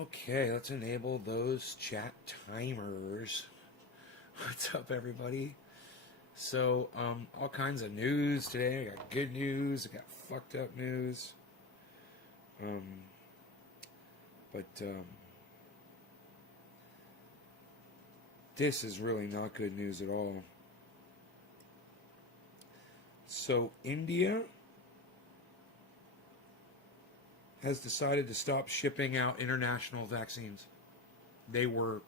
Okay, let's enable those chat timers. What's up, everybody? So, all kinds of news today. I got good news. I got fucked up news. But this is really not good news at all. So, India has decided to stop shipping out international vaccines. They were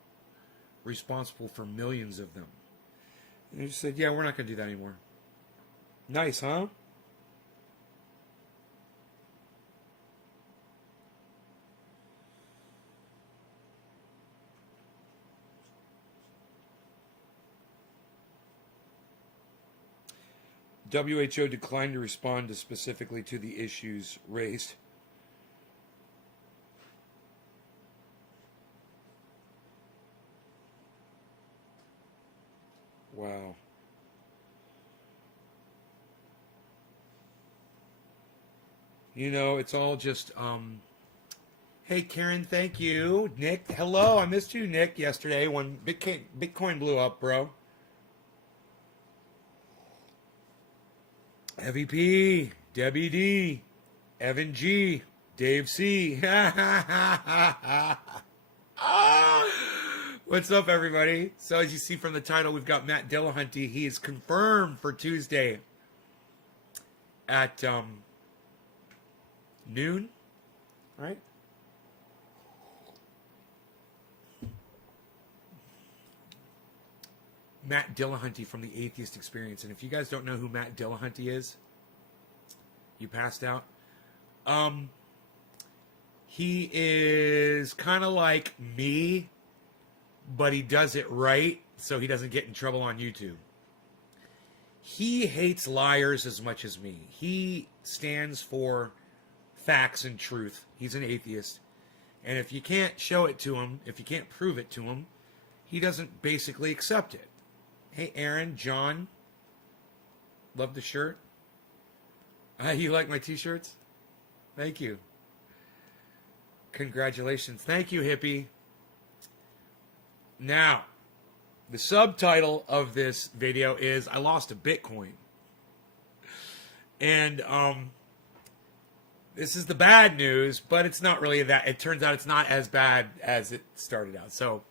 responsible for millions of them. And they just said, yeah, we're not going to do that anymore. Nice, huh? WHO declined to respond specifically to the issues raised. Wow. You know, it's all just, hey, Karen, thank you. Nick, hello. I missed you, Nick, yesterday when Bitcoin blew up, bro. Heavy P, Debbie D, Evan G, Dave C. What's up, everybody? So as you see from the title, we've got Matt Dillahunty. He is confirmed for Tuesday at noon, right? Matt Dillahunty from the Atheist Experience. And if you guys don't know who Matt Dillahunty is, you passed out. He is kind of like me, but he does it right so he doesn't get in trouble on YouTube. He hates liars as much as me. He stands for facts and truth. He's an atheist. And if you can't show it to him, if you can't prove it to him, he doesn't basically accept it. Hey, Aaron, John, love the shirt. You like my t-shirts? Thank you. Congratulations. Thank you, hippie. Now, the subtitle of this video is I lost a Bitcoin. And this is the bad news, but it's not really that. It turns out it's not as bad as it started out. So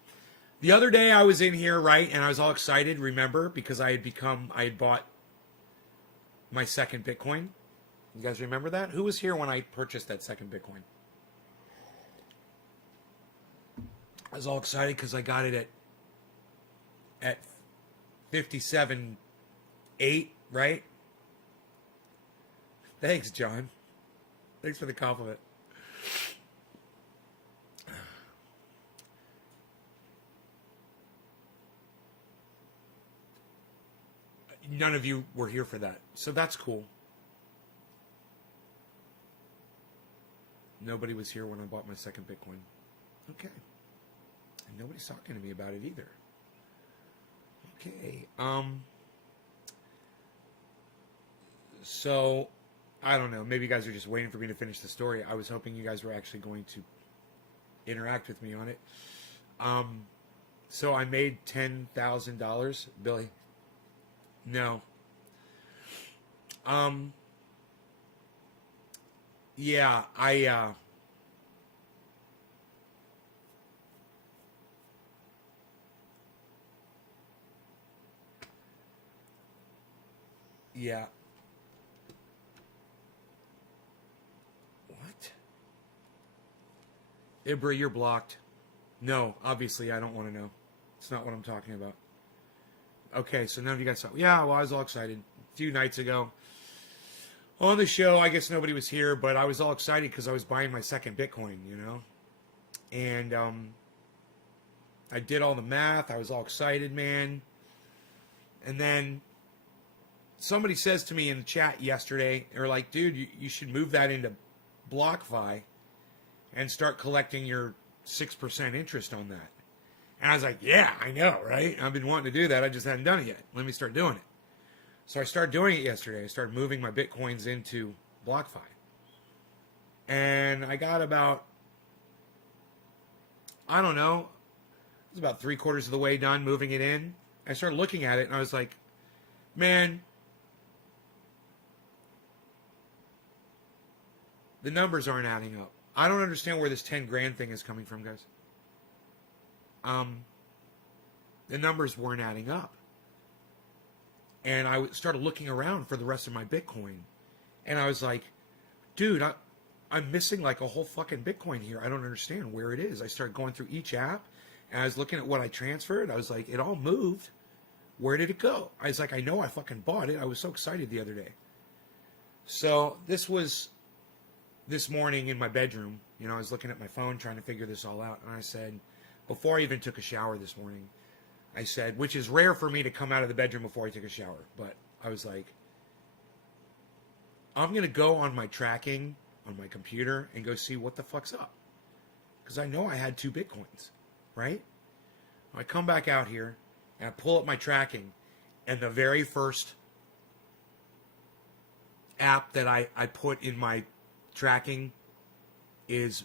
the other day I was in here, right, and I was all excited, remember, because I had bought my second Bitcoin. You guys remember that? Who was here when I purchased that second Bitcoin? I was all excited because I got it at 57.8, right? Thanks, John. Thanks for the compliment. None of you were here for that, so that's cool. Nobody was here when I bought my second Bitcoin. Okay. And nobody's talking to me about it either. Okay. So, I don't know. Maybe you guys are just waiting for me to finish the story. I was hoping you guys were actually going to interact with me on it. So I made $10,000, Billy. No. Yeah, yeah. What? Ibra, you're blocked. No, obviously I don't want to know. It's not what I'm talking about. Okay, so none of you guys saw. Yeah, well, I was all excited a few nights ago on the show. I guess nobody was here, but I was all excited because I was buying my second Bitcoin, you know? And I did all the math. I was all excited, man. And then somebody says to me in the chat yesterday, they're like, dude, you should move that into BlockFi and start collecting your 6% interest on that. And I was like, yeah, I know, right? I've been wanting to do that. I just hadn't done it yet. Let me start doing it. So I started doing it yesterday. I started moving my Bitcoins into BlockFi. And I got about I don't know. It was about 3/4 of the way done moving it in. I started looking at it and I was like, man, the numbers aren't adding up. I don't understand where this 10 grand thing is coming from, guys. The numbers weren't adding up. And I started looking around for the rest of my Bitcoin. And I was like, dude, I'm missing like a whole fucking Bitcoin here. I don't understand where it is. I started going through each app. And I was looking at what I transferred. I was like, it all moved. Where did it go? I was like, I know I fucking bought it. I was so excited the other day. So this was this morning in my bedroom. You know, I was looking at my phone trying to figure this all out. And I said, before I even took a shower this morning, I said, which is rare for me to come out of the bedroom before I take a shower. But I was like, I'm going to go on my tracking on my computer and go see what the fuck's up. Because I know I had 2 Bitcoins, right? I come back out here and I pull up my tracking, and the very first app that I put in my tracking is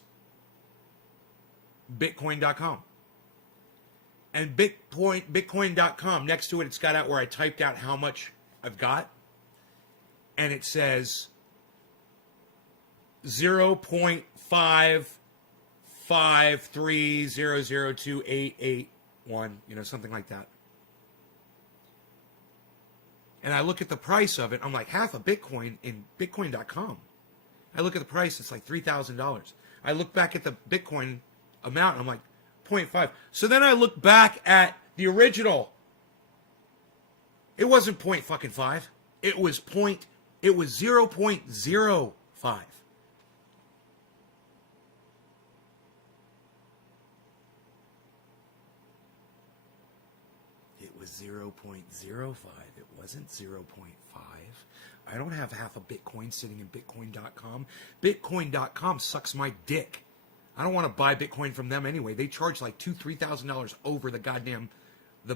Bitcoin.com. And Bitcoin.com, next to it, it's got out where I typed out how much I've got. And it says 0.553002881, you know, something like that. And I look at the price of it. I'm like, half a Bitcoin in Bitcoin.com. I look at the price. It's like $3,000. I look back at the Bitcoin amount. And I'm like, 0.5. So then I look back at the original. It wasn't 0.5. It was 0.05. It was 0.05. It wasn't 0.5. I don't have half a Bitcoin sitting in Bitcoin.com. Bitcoin.com sucks my dick. I don't want to buy Bitcoin from them anyway. They charge like $2,000-$3,000 over the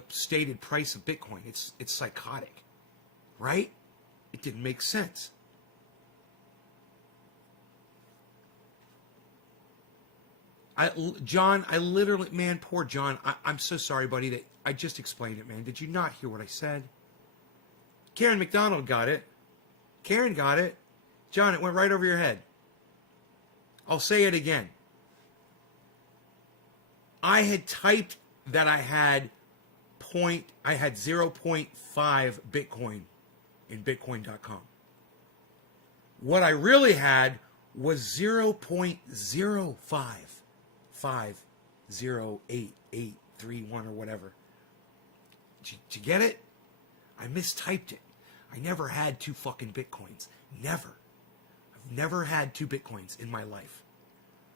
stated price of Bitcoin. It's psychotic, right? It didn't make sense. John, I literally, man, poor John. I'm so sorry, buddy, that I just explained it, man. Did you not hear what I said? Karen McDonald got it. Karen got it. John, it went right over your head. I'll say it again. I had typed that I had 0.5 Bitcoin in Bitcoin.com. What I really had was 0.05508831 or whatever. Did you get it? I mistyped it. I never had 2 fucking Bitcoins. Never. I've never had 2 Bitcoins in my life.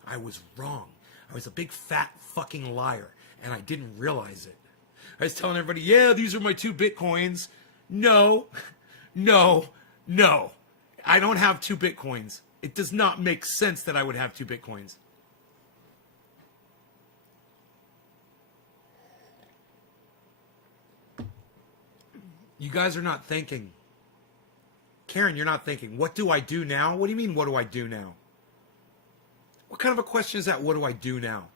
I was wrong. I was a big fat fucking liar, and I didn't realize it. I was telling everybody, yeah, these are my 2 Bitcoins. No. I don't have 2 Bitcoins. It does not make sense that I would have 2 Bitcoins. You guys are not thinking. Karen, you're not thinking. What do I do now? What do you mean, what do I do now? What kind of a question is that? What do I do now?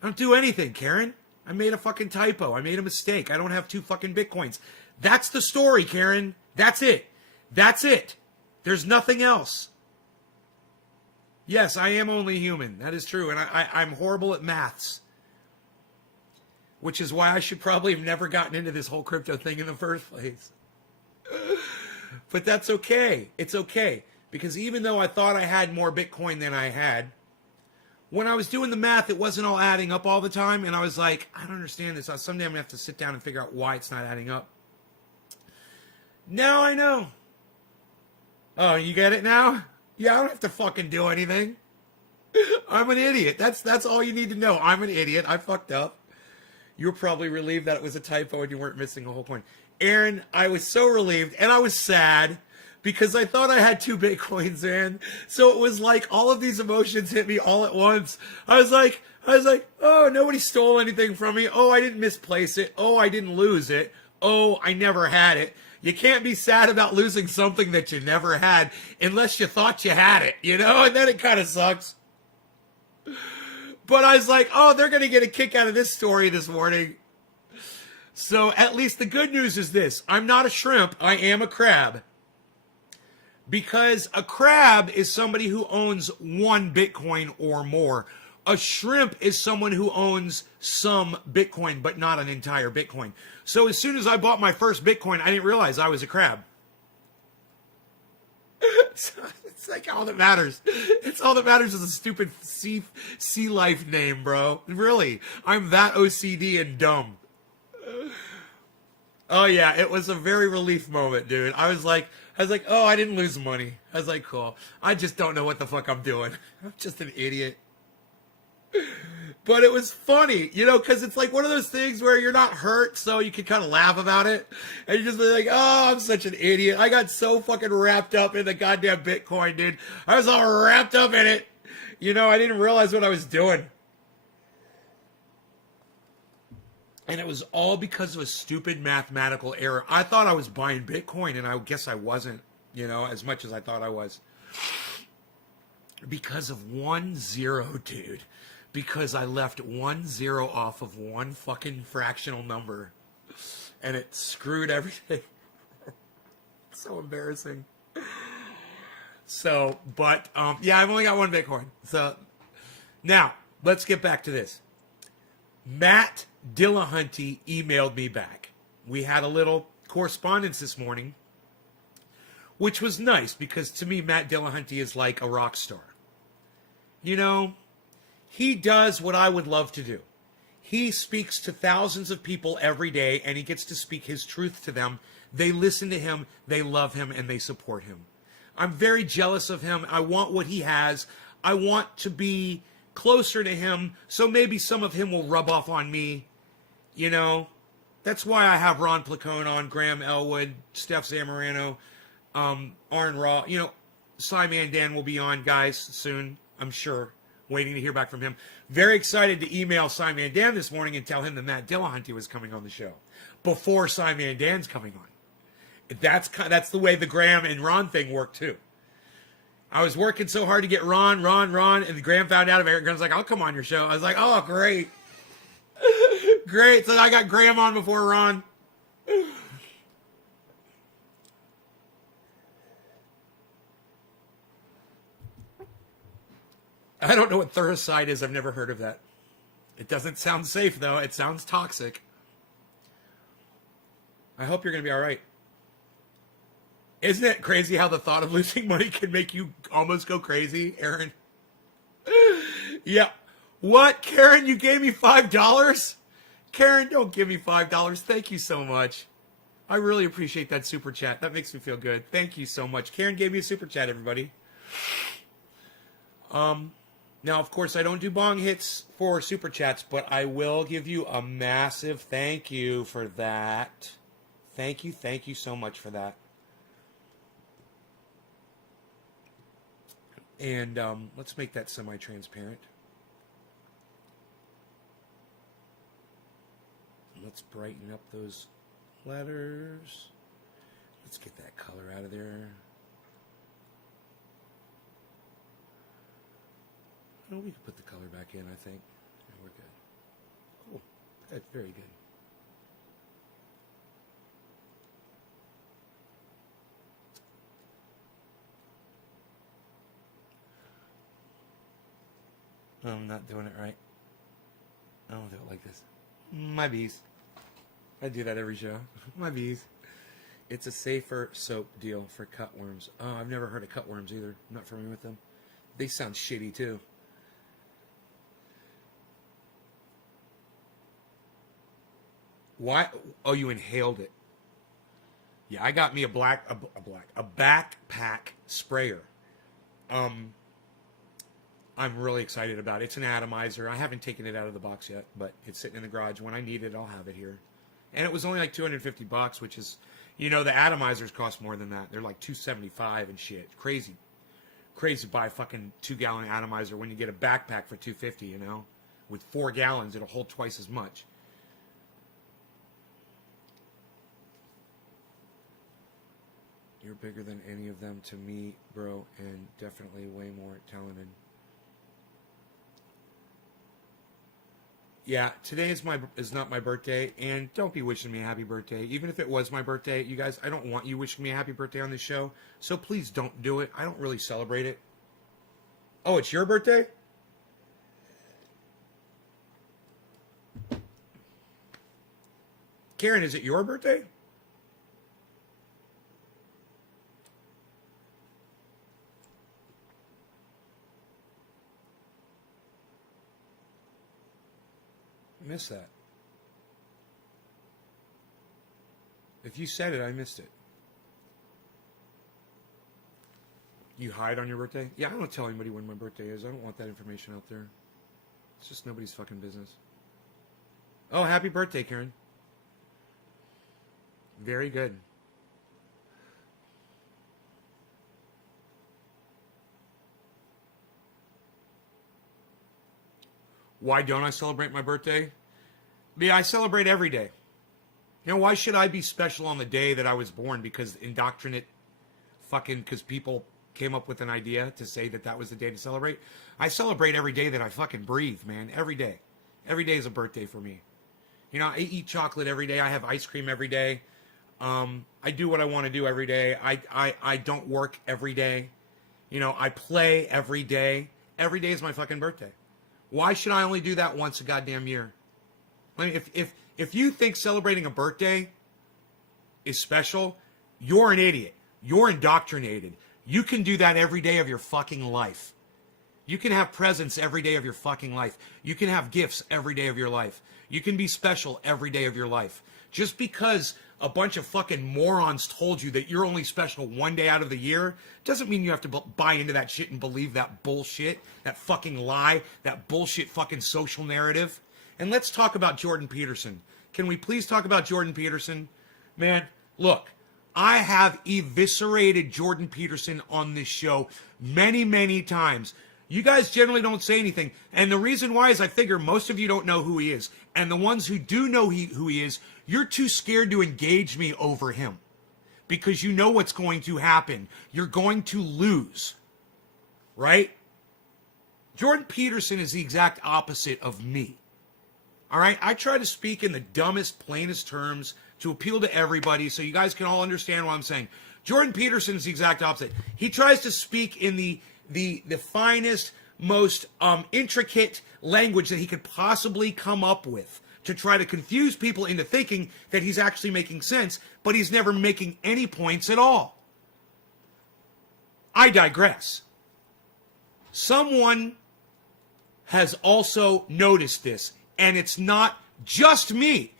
I don't do anything, Karen. I made a fucking typo. I made a mistake. I don't have 2 fucking Bitcoins. That's the story, Karen. That's it. That's it. There's nothing else. Yes, I am only human. That is true. And I'm horrible at maths. Which is why I should probably have never gotten into this whole crypto thing in the first place. But that's okay. It's okay. Because even though I thought I had more Bitcoin than I had, when I was doing the math, it wasn't all adding up all the time. And I was like, I don't understand this. Someday I'm going to have to sit down and figure out why it's not adding up. Now I know. Oh, you get it now? Yeah, I don't have to fucking do anything. I'm an idiot. That's all you need to know. I'm an idiot. I fucked up. You're probably relieved that it was a typo and you weren't missing a whole point. Aaron, I was so relieved, and I was sad because I thought I had 2 Bitcoins, man. So it was like all of these emotions hit me all at once. I was like, oh, nobody stole anything from me. Oh, I didn't misplace it. Oh, I didn't lose it. Oh, I never had it. You can't be sad about losing something that you never had unless you thought you had it, you know? And then it kind of sucks. But I was like, oh, they're going to get a kick out of this story this morning. So at least the good news is this. I'm not a shrimp. I am a crab. Because a crab is somebody who owns 1 Bitcoin or more. A shrimp is someone who owns some Bitcoin, but not an entire Bitcoin. So as soon as I bought my first Bitcoin, I didn't realize I was a crab. It's like all that matters. It's all that matters is a stupid sea life name, bro. Really. I'm that OCD and dumb. Oh yeah, it was a very relief moment, dude. I was like, oh, I didn't lose money. I was like, cool. I just don't know what the fuck I'm doing. I'm just an idiot. But it was funny, you know, because it's like one of those things where you're not hurt, so you can kind of laugh about it. And you just be like, oh, I'm such an idiot. I got so fucking wrapped up in the goddamn Bitcoin, dude. I was all wrapped up in it. You know, I didn't realize what I was doing. And it was all because of a stupid mathematical error. I thought I was buying Bitcoin, and I guess I wasn't, you know, as much as I thought I was. Because of 1 0, dude. Because I left 1 0 off of one fucking fractional number. And it screwed everything. So embarrassing. So, but, yeah, I've only got 1 Bitcoin. So, now, let's get back to this. Matt DILLAHUNTY emailed me back. We had a little correspondence this morning, which was nice because to me, Matt DILLAHUNTY is like a rock star. You know, he does what I would love to do. He speaks to thousands of people every day, and he gets to speak his truth to them. They listen to him, they love him, and they support him. I'm very jealous of him. I want what he has. I want to be closer to him, so maybe some of him will rub off on me. You know, that's why I have Ron Placone on, Graham Elwood, Steph Zamorano, Arn Raw. You know, Simon Dan will be on, guys, soon, I'm sure. Waiting to hear back from him. Very excited to email Simon Dan this morning and tell him that Matt DILLAHUNTY was coming on the show before Simon Dan's coming on. That's the way the Graham and Ron thing worked too. I was working so hard to get Ron, and Graham found out of Eric. Graham's like, I'll come on your show. I was like, oh, great. Great. So I got Graham on before Ron. I don't know what Thuricide is. I've never heard of that. It doesn't sound safe, though. It sounds toxic. I hope you're going to be all right. Isn't it crazy how the thought of losing money can make you almost go crazy, Aaron? Yeah. What? Karen, you gave me $5? Karen, don't give me $5. Thank you so much. I really appreciate that super chat. That makes me feel good. Thank you so much. Karen gave me a super chat, everybody. Now, of course, I don't do bong hits for super chats, but I will give you a massive thank you for that. Thank you so much for that. And let's make that semi-transparent. Let's brighten up those letters. Let's get that color out of there. Oh, we can put the color back in, I think. Yeah, we're good. Cool. Good. Very good. No, I'm not doing it right. I don't do it like this. My bees. I do that every show. My bees. It's a safer soap deal for cutworms. Oh, I've never heard of cutworms either. I'm not familiar with them. They sound shitty too. Why? Oh, you inhaled it. Yeah, I got me a backpack sprayer. I'm really excited about it. It's an atomizer. I haven't taken it out of the box yet, but it's sitting in the garage. When I need it, I'll have it here. And it was only like $250, which is, you know, the atomizers cost more than that. They're like $275 and shit. Crazy to buy a fucking 2-gallon atomizer when you get a backpack for $250. You know, with 4 gallons, it'll hold twice as much. You're bigger than any of them to me, bro, and definitely way more talented. Yeah, today is not my birthday, and don't be wishing me a happy birthday. Even if it was my birthday, you guys, I don't want you wishing me a happy birthday on this show, so please don't do it. I don't really celebrate it. Oh, it's your birthday? Karen, is it your birthday? I missed that. If you said it, I missed it. You hide on your birthday? Yeah, I don't tell anybody when my birthday is. I don't want that information out there. It's just nobody's fucking business. Oh, happy birthday, Karen. Very good. Why don't I celebrate my birthday? Yeah, I celebrate every day. You know, why should I be special on the day that I was born? Because because people came up with an idea to say that was the day to celebrate. I celebrate every day that I fucking breathe, man. Every day. Every day is a birthday for me. You know, I eat chocolate every day. I have ice cream every day. I do what I want to do every day. I don't work every day. You know, I play every day. Every day is my fucking birthday. Why should I only do that once a goddamn year? I mean, if you think celebrating a birthday is special, you're an idiot. You're indoctrinated. You can do that every day of your fucking life. You can have presents every day of your fucking life. You can have gifts every day of your life. You can be special every day of your life. Just because a bunch of fucking morons told you that you're only special one day out of the year doesn't mean you have to buy into that shit and believe that bullshit, that fucking lie, that bullshit fucking social narrative. And let's talk about Jordan Peterson. Can we please talk about Jordan Peterson? Man, look, I have eviscerated Jordan Peterson on this show many, many times. You guys generally don't say anything. And the reason why is I figure most of you don't know who he is. And the ones who do know who he is, you're too scared to engage me over him. Because you know what's going to happen. You're going to lose. Right? Jordan Peterson is the exact opposite of me. All right? I try to speak in the dumbest, plainest terms to appeal to everybody so you guys can all understand what I'm saying. Jordan Peterson is the exact opposite. He tries to speak in the finest, most intricate language that he could possibly come up with to try to confuse people into thinking that he's actually making sense, but he's never making any points at all. I digress. Someone has also noticed this, and it's not just me.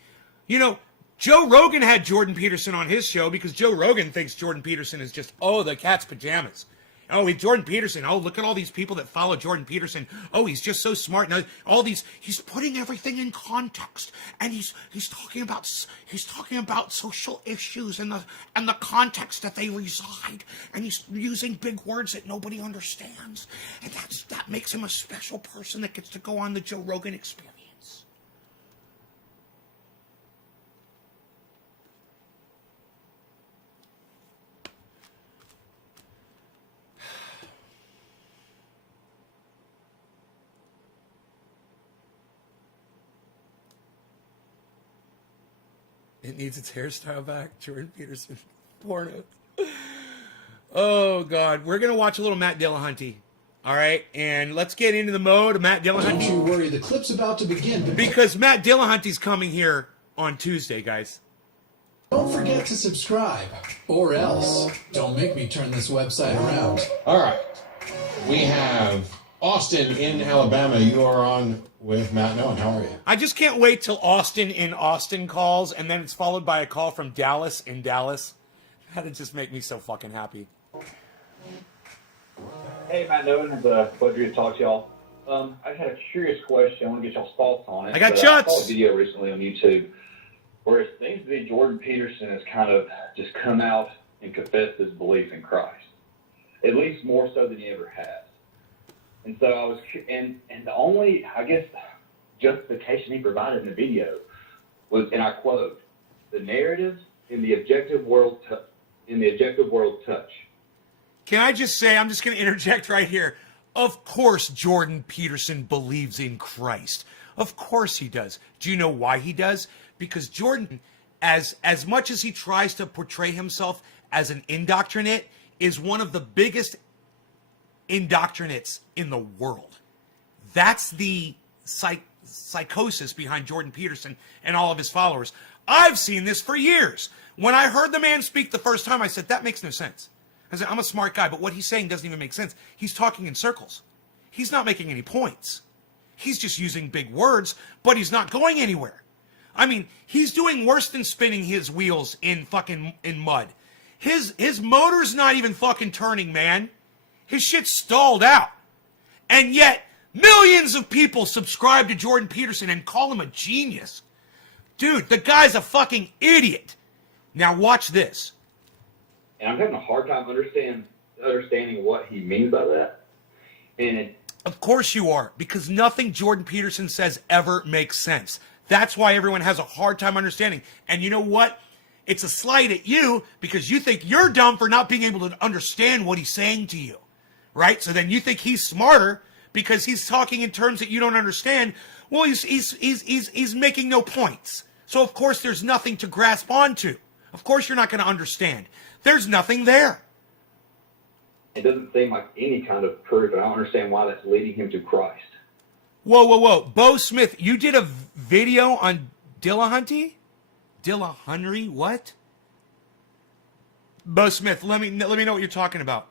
You know, Joe Rogan had Jordan Peterson on his show because Joe Rogan thinks Jordan Peterson is just, oh, the cat's pajamas. Oh, Jordan Peterson. Oh, look at all these people that follow Jordan Peterson. Oh, he's just so smart. Now, he's putting everything in context, and he's talking about social issues and the context that they reside, and he's using big words that nobody understands, and that makes him a special person that gets to go on the Joe Rogan Experience. It needs its hairstyle back. Jordan Peterson porno. Oh, God. We're going to watch a little Matt Dillahunty. All right? And let's get into the mode of Matt Dillahunty. Don't you worry. The clip's about to begin. Because Matt Dillahunty's coming here on Tuesday, guys. Don't forget to subscribe. Or else. Don't make me turn this website around. All right. We have Austin in Alabama. You are on with Matt Nolan. How are you? I just can't wait till Austin in Austin calls, and then it's followed by a call from Dallas in Dallas. That'd just make me so fucking happy. Hey, Matt Nolan. It's a pleasure to talk to y'all. I had a curious question. I want to get y'all's thoughts on it. I got I chuts. saw a video recently on YouTube where it seems to be Jordan Peterson has kind of just come out and confessed his belief in Christ, at least more so than he ever has. And so I was, and the only, I guess, justification he provided in the video was, and I quote, "The narratives in the objective world, touch." Can I just say, I'm just going to interject right here. Of course, Jordan Peterson believes in Christ. Of course he does. Do you know why he does? Because Jordan, as much as he tries to portray himself as an indoctrinate, is one of the biggest indoctrinates in the world. That's the psychosis behind Jordan Peterson and all of his followers. I've seen this for years. When I heard the man speak the first time, I said, that makes no sense. I said, I'm a smart guy, but what he's saying doesn't even make sense. He's talking in circles. He's not making any points. He's just using big words, but he's not going anywhere. I mean, he's doing worse than spinning his wheels in mud. His motor's not even fucking turning, man. His shit's stalled out. And yet, millions of people subscribe to Jordan Peterson and call him a genius. Dude, the guy's a fucking idiot. Now watch this. And I'm having a hard time understanding what he means by that. And of course you are, because nothing Jordan Peterson says ever makes sense. That's why everyone has a hard time understanding. And you know what? It's a slight at you because you think you're dumb for not being able to understand what he's saying to you, right? So then you think he's smarter because he's talking in terms that you don't understand. Well, he's making no points. So of course there's nothing to grasp onto. Of course you're not going to understand. There's nothing there. it doesn't seem like any kind of proof, and I don't understand why that's leading him to Christ. Whoa. Bo Smith, you did a video on DILLAHUNTY? DILLAHUNTY? What? Bo Smith, let me know what you're talking about.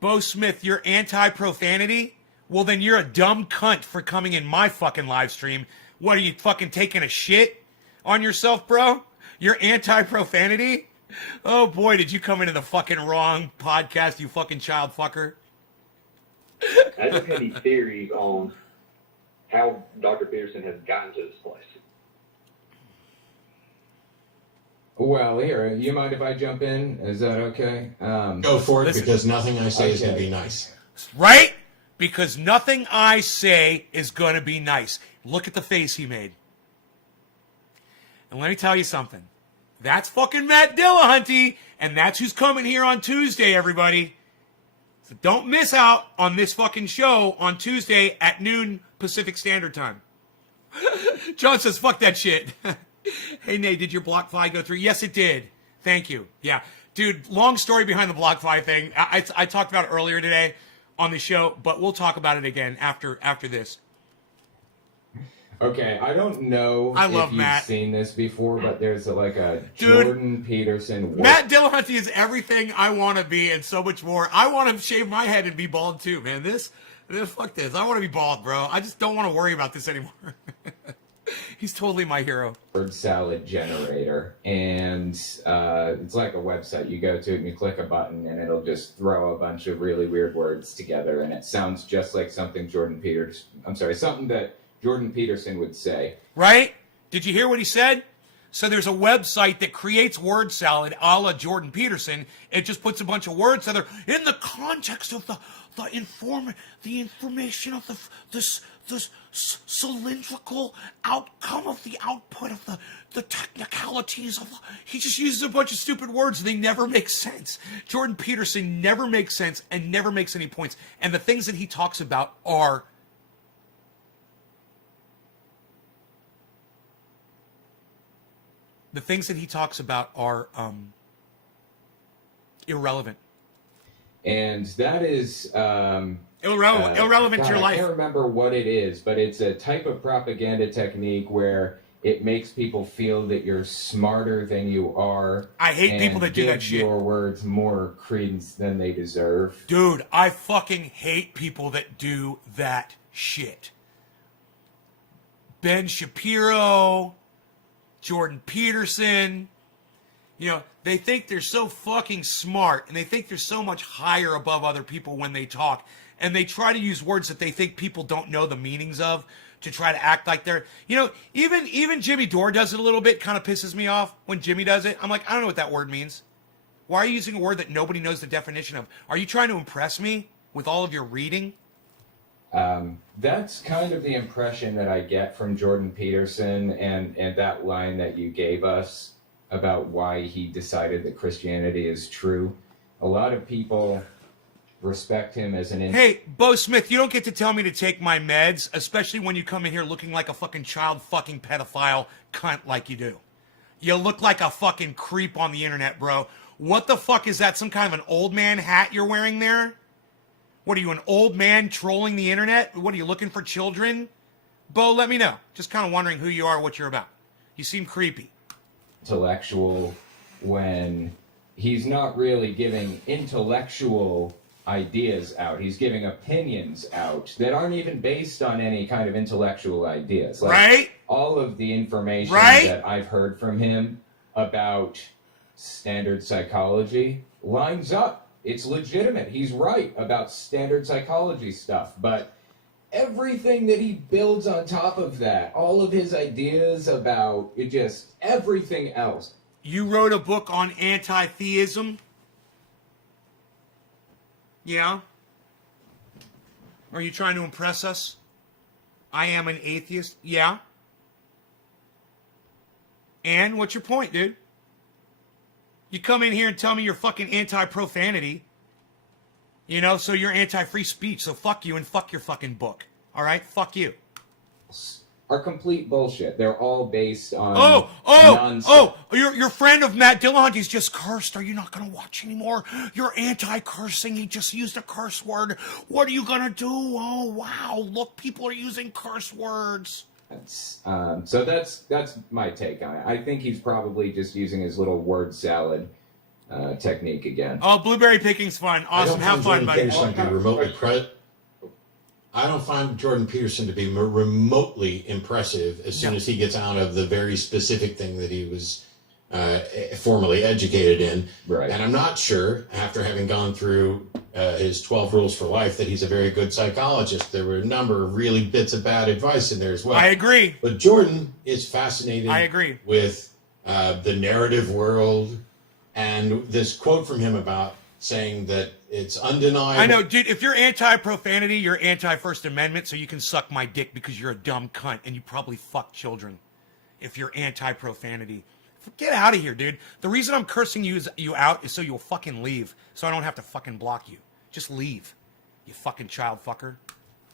Bo Smith, you're anti-profanity? Well, then you're a dumb cunt for coming in my fucking live stream. What, are you fucking taking a shit on yourself, bro? You're anti-profanity? Oh, boy, did you come into the fucking wrong podcast, you fucking child fucker. I just have any theories on how Dr. Peterson has gotten to this place. Well, here, you mind if I jump in? Is that okay? Go for it, Listen. because nothing I say is going to Okay. be nice. Right? Because nothing I say is going to be nice. Look at the face he made. And let me tell you something. That's fucking Matt Dillahunty, and that's who's coming here on Tuesday, everybody. So don't miss out on this fucking show on Tuesday at noon Pacific Standard Time. John says, fuck that shit. Hey, Nate, did your BlockFi go through? Yes, it did. Thank you. Yeah. Dude, long story behind the BlockFi thing. I talked about it earlier today on the show, but we'll talk about it again after this. Okay, I don't know I love if you've Matt. seen this before, but there's a Dude, Jordan Peterson. Matt Dillahunty is everything I want to be and so much more. I want to shave my head and be bald too, man. Fuck this. I want to be bald, bro. I just don't want to worry about this anymore. He's totally my hero. Word salad generator, and it's like a website. You go to it and you click a button, and it'll just throw a bunch of really weird words together, and it sounds just like something something that Jordan Peterson would say. Right? Did you hear what he said? So there's a website that creates word salad a la Jordan Peterson. It just puts a bunch of words together in the context of the information of the cylindrical outcome of the output of the technicalities of he just uses a bunch of stupid words and they never make sense. Jordan Peterson never makes sense and never makes any points. And the things that he talks about are irrelevant. And that is irrelevant to your I life. can't remember what it is, but it's a type of propaganda technique where it makes people feel that you're smarter than you are. I hate people that do that gives shit. your words more credence than they deserve. Dude, I fucking hate people that do that shit. Ben Shapiro, Jordan Peterson, they think they're so fucking smart and they think they're so much higher above other people when they talk. And they try to use words that they think people don't know the meanings of to try to act like they're, even Jimmy Dore does it a little bit, kind of pisses me off when Jimmy does it. I'm like, I don't know what that word means. Why are you using a word that nobody knows the definition of? Are you trying to impress me with all of your reading? That's kind of the impression that I get from Jordan Peterson and that line that you gave us about why he decided that Christianity is true. A lot of people respect him as an Hey, Bo Smith, you don't get to tell me to take my meds, especially when you come in here looking like a fucking child fucking pedophile cunt like you do. You look like a fucking creep on the internet, bro. What the fuck is that? Some kind of an old man hat you're wearing there? What are you, an old man trolling the internet? What are you, looking for children? Bo, let me know. Just kind of wondering who you are, what you're about. You seem creepy. intellectual when he's not really giving intellectual ideas out. He's giving opinions out that aren't even based on any kind of intellectual ideas. Like, right? all of the information Right? that I've heard from him about standard psychology lines up. It's legitimate. He's right about standard psychology stuff, but everything that he builds on top of that, all of his ideas about it, just everything else. You wrote a book on anti-theism? Yeah? Are you trying to impress us? I am an atheist? Yeah? And what's your point, dude? You come in here and tell me you're fucking anti-profanity. You know, so you're anti-free speech, so fuck you and fuck your fucking book. All right? Fuck you. Are complete bullshit. They're all based on Oh, your friend of Matt Dillahunty's just cursed. Are you not going to watch anymore? You're anti-cursing. He just used a curse word. What are you going to do? Oh, wow. Look, people are using curse words. So that's my take on it. I think he's probably just using his little word salad technique again. Oh, blueberry picking's fun. Awesome. Have fun, buddy. I don't find Jordan Peterson to be remotely impressive as soon as he gets out of the very specific thing that he was formally educated in. Right. And I'm not sure, after having gone through his 12 Rules for Life, that he's a very good psychologist. There were a number of really bits of bad advice in there as well. I agree. But Jordan is fascinated I agree. with the narrative world, and this quote from him about saying that it's undeniable. I know, dude, if you're anti-profanity, you're anti-First Amendment, so you can suck my dick because you're a dumb cunt and you probably fuck children. If you're anti-profanity. Get out of here, dude. The reason I'm cursing you out is so you'll fucking leave, so I don't have to fucking block you. Just leave, you fucking child fucker.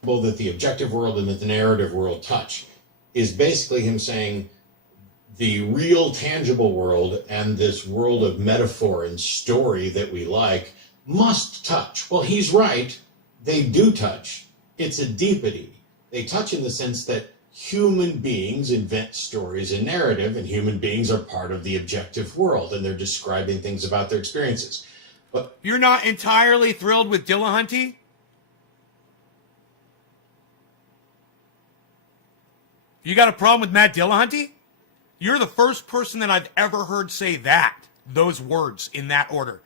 That the objective world and that the narrative world touch is basically him saying the real tangible world and this world of metaphor and story that we like must touch. Well, he's right. They do touch. It's a deepity. They touch in the sense that human beings invent stories and narrative, and human beings are part of the objective world, and they're describing things about their experiences. But you're not entirely thrilled with Dillahunty? You got a problem with Matt Dillahunty? You're the first person that I've ever heard say those words in that order.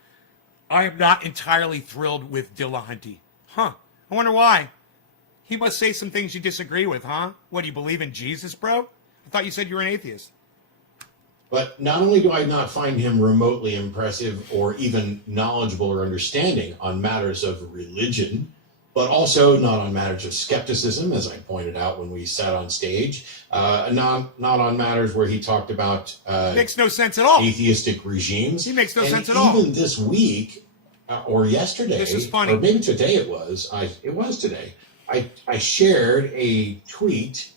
I am not entirely thrilled with Dillahunty. Huh. I wonder why. He must say some things you disagree with, huh? What, do you believe in Jesus, bro? I thought you said you were an atheist. But not only do I not find him remotely impressive or even knowledgeable or understanding on matters of religion, but also not on matters of skepticism, as I pointed out when we sat on stage, not on matters where he talked about makes no sense at all. Atheistic regimes. He makes no sense at all. Even this week, or yesterday, this is funny. Or maybe today it was today, I shared a tweet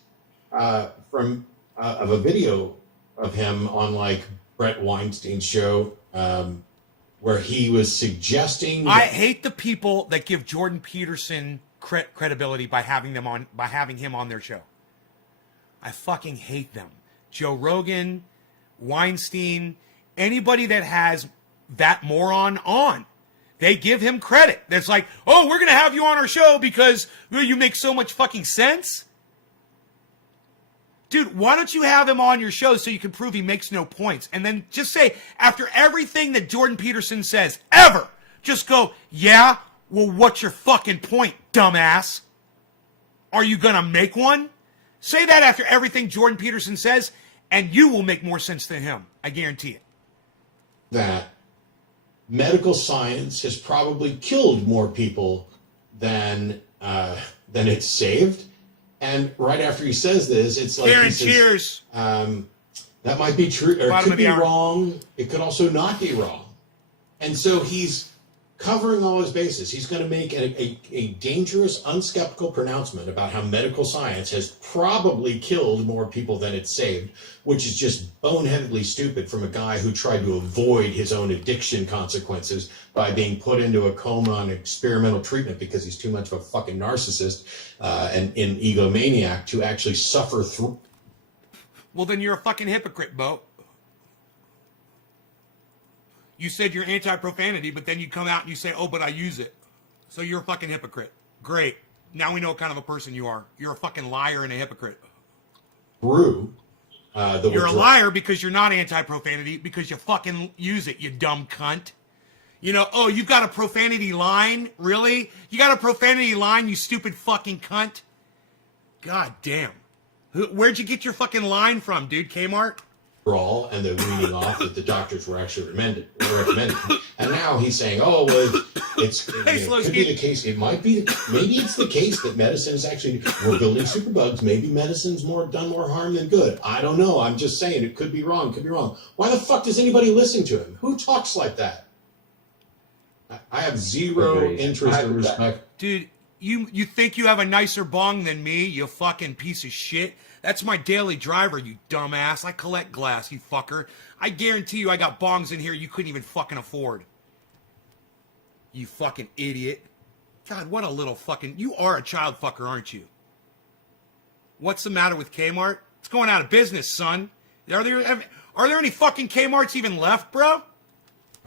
from of a video of him on like Brett Weinstein's show, where he was suggesting. I hate the people that give Jordan Peterson credibility by having him on their show. I fucking hate them. Joe Rogan, Weinstein, anybody that has that moron on. They give him credit. That's like, oh, we're going to have you on our show because you make so much fucking sense. Dude, why don't you have him on your show so you can prove he makes no points? And then just say, after everything that Jordan Peterson says, ever, just go, yeah, well, what's your fucking point, dumbass? Are you going to make one? Say that after everything Jordan Peterson says, and you will make more sense than him. I guarantee it. That medical science has probably killed more people than it's saved. And right after he says this, it's like Karen, cheers. That might be true, or it could be wrong. It could also not be wrong. And so he's covering all his bases. He's going to make a dangerous, unskeptical pronouncement about how medical science has probably killed more people than it's saved, which is just boneheadedly stupid from a guy who tried to avoid his own addiction consequences by being put into a coma on experimental treatment because he's too much of a fucking narcissist and an egomaniac to actually suffer through. Well, then you're a fucking hypocrite, Bo. You said you're anti-profanity, but then you come out and you say, oh, but I use it. So you're a fucking hypocrite. Great. Now we know what kind of a person you are. You're a fucking liar and a hypocrite. You're a liar because you're not anti-profanity, because you fucking use it, you dumb cunt. You know, oh, you've got a profanity line? Really? You got a profanity line, you stupid fucking cunt? God damn. Where'd you get your fucking line from, dude? Kmart? Withdrawal and the weaning off that the doctors were actually recommended. And now he's saying, oh, well, it could be the case. It might be, maybe it's the case that medicine is actually, we're building superbugs. Maybe medicine's done more harm than good. I don't know. I'm just saying it could be wrong. Could be wrong. Why the fuck does anybody listen to him? Who talks like that? I have zero interest and respect. Dude, you think you have a nicer bong than me, you fucking piece of shit? That's my daily driver, you dumbass. I collect glass, you fucker. I guarantee you I got bongs in here you couldn't even fucking afford. You fucking idiot. God, what a little fucking... You are a child fucker, aren't you? What's the matter with Kmart? It's going out of business, son. Are there any fucking Kmarts even left, bro?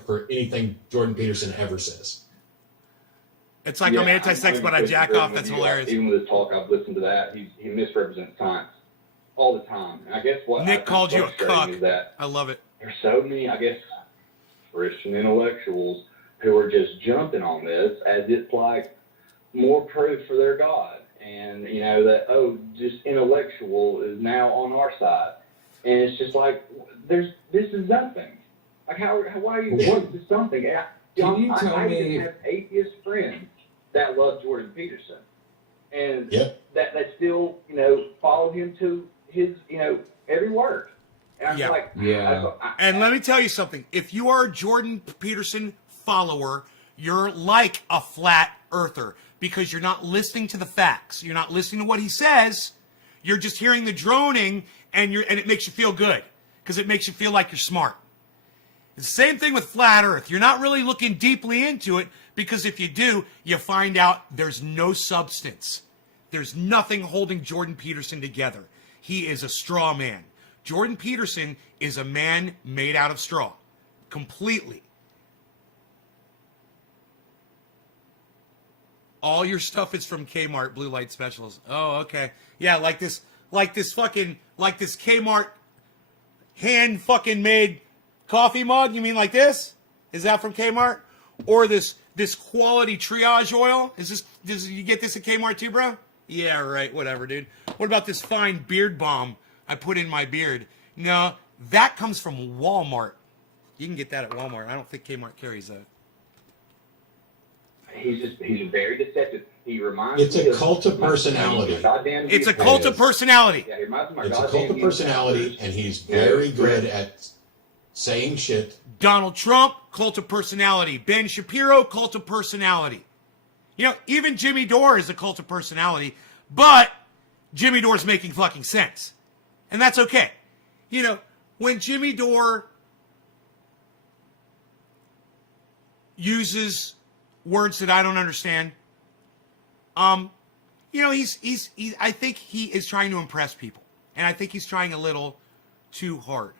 For anything Jordan Peterson ever says. It's like I'm anti-sex, but I jack off. That's hilarious. Even with his talk, I've listened to that. He misrepresents science all the time. And I guess what Nick called you a cuck. Is that I love it. There's so many, I guess, Christian intellectuals who are just jumping on this as it's like more proof for their God. And, you know, that, oh, just intellectual is now on our side. And it's just like, this is nothing. Like, why are you thinking this is something? Can you tell me? I even have atheist friends that love Jordan Peterson. And that still, you know, follow him to his, you know, every word. And I'm like, and let me tell you something. If you are a Jordan Peterson follower, you're like a flat earther because you're not listening to the facts. You're not listening to what he says. You're just hearing the droning, and it makes you feel good because it makes you feel like you're smart. It's the same thing with flat earth. You're not really looking deeply into it because if you do, you find out there's no substance. There's nothing holding Jordan Peterson together. He is a straw man. Jordan Peterson is a man made out of straw. Completely. All your stuff is from Kmart Blue Light Specials. Oh, okay. Yeah, like this Kmart hand fucking made coffee mug. You mean like this? Is that from Kmart? Or this quality triage oil? You get this at Kmart too, bro? Yeah, right. Whatever, dude. What about this fine beard balm I put in my beard? No, that comes from Walmart. You can get that at Walmart. I don't think Kmart carries that. He's very deceptive. He reminds me. It's a cult of personality. It's a cult of personality. Yeah, he reminds me of it's a cult of personality, and he's very good at saying shit. Donald Trump, cult of personality. Ben Shapiro, cult of personality. You know, even Jimmy Dore is a cult of personality, but Jimmy Dore's making fucking sense. And that's okay. You know, when Jimmy Dore uses words that I don't understand, you know, I think he is trying to impress people. And I think he's trying a little too hard.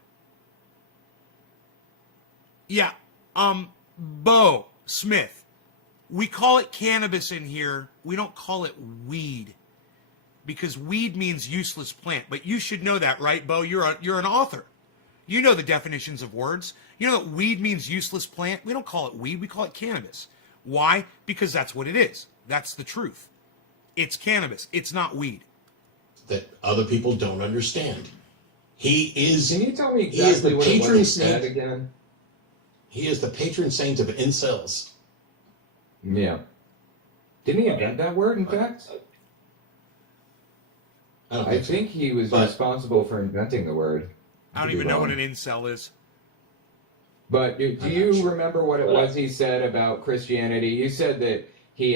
Yeah, Bo Smith. We call it cannabis in here. We don't call it weed. Because weed means useless plant. But you should know that, right, Bo? You're an author. You know the definitions of words. You know that weed means useless plant? We don't call it weed. We call it cannabis. Why? Because that's what it is. That's the truth. It's cannabis. It's not weed. That other people don't understand. He is... Can you tell me exactly what it was he said again? He is the patron saint of incels. Yeah. Didn't he invent that word, in fact? I think he was responsible for inventing the word. I don't even know what an incel is. But do you remember what it was he said about Christianity? You said that he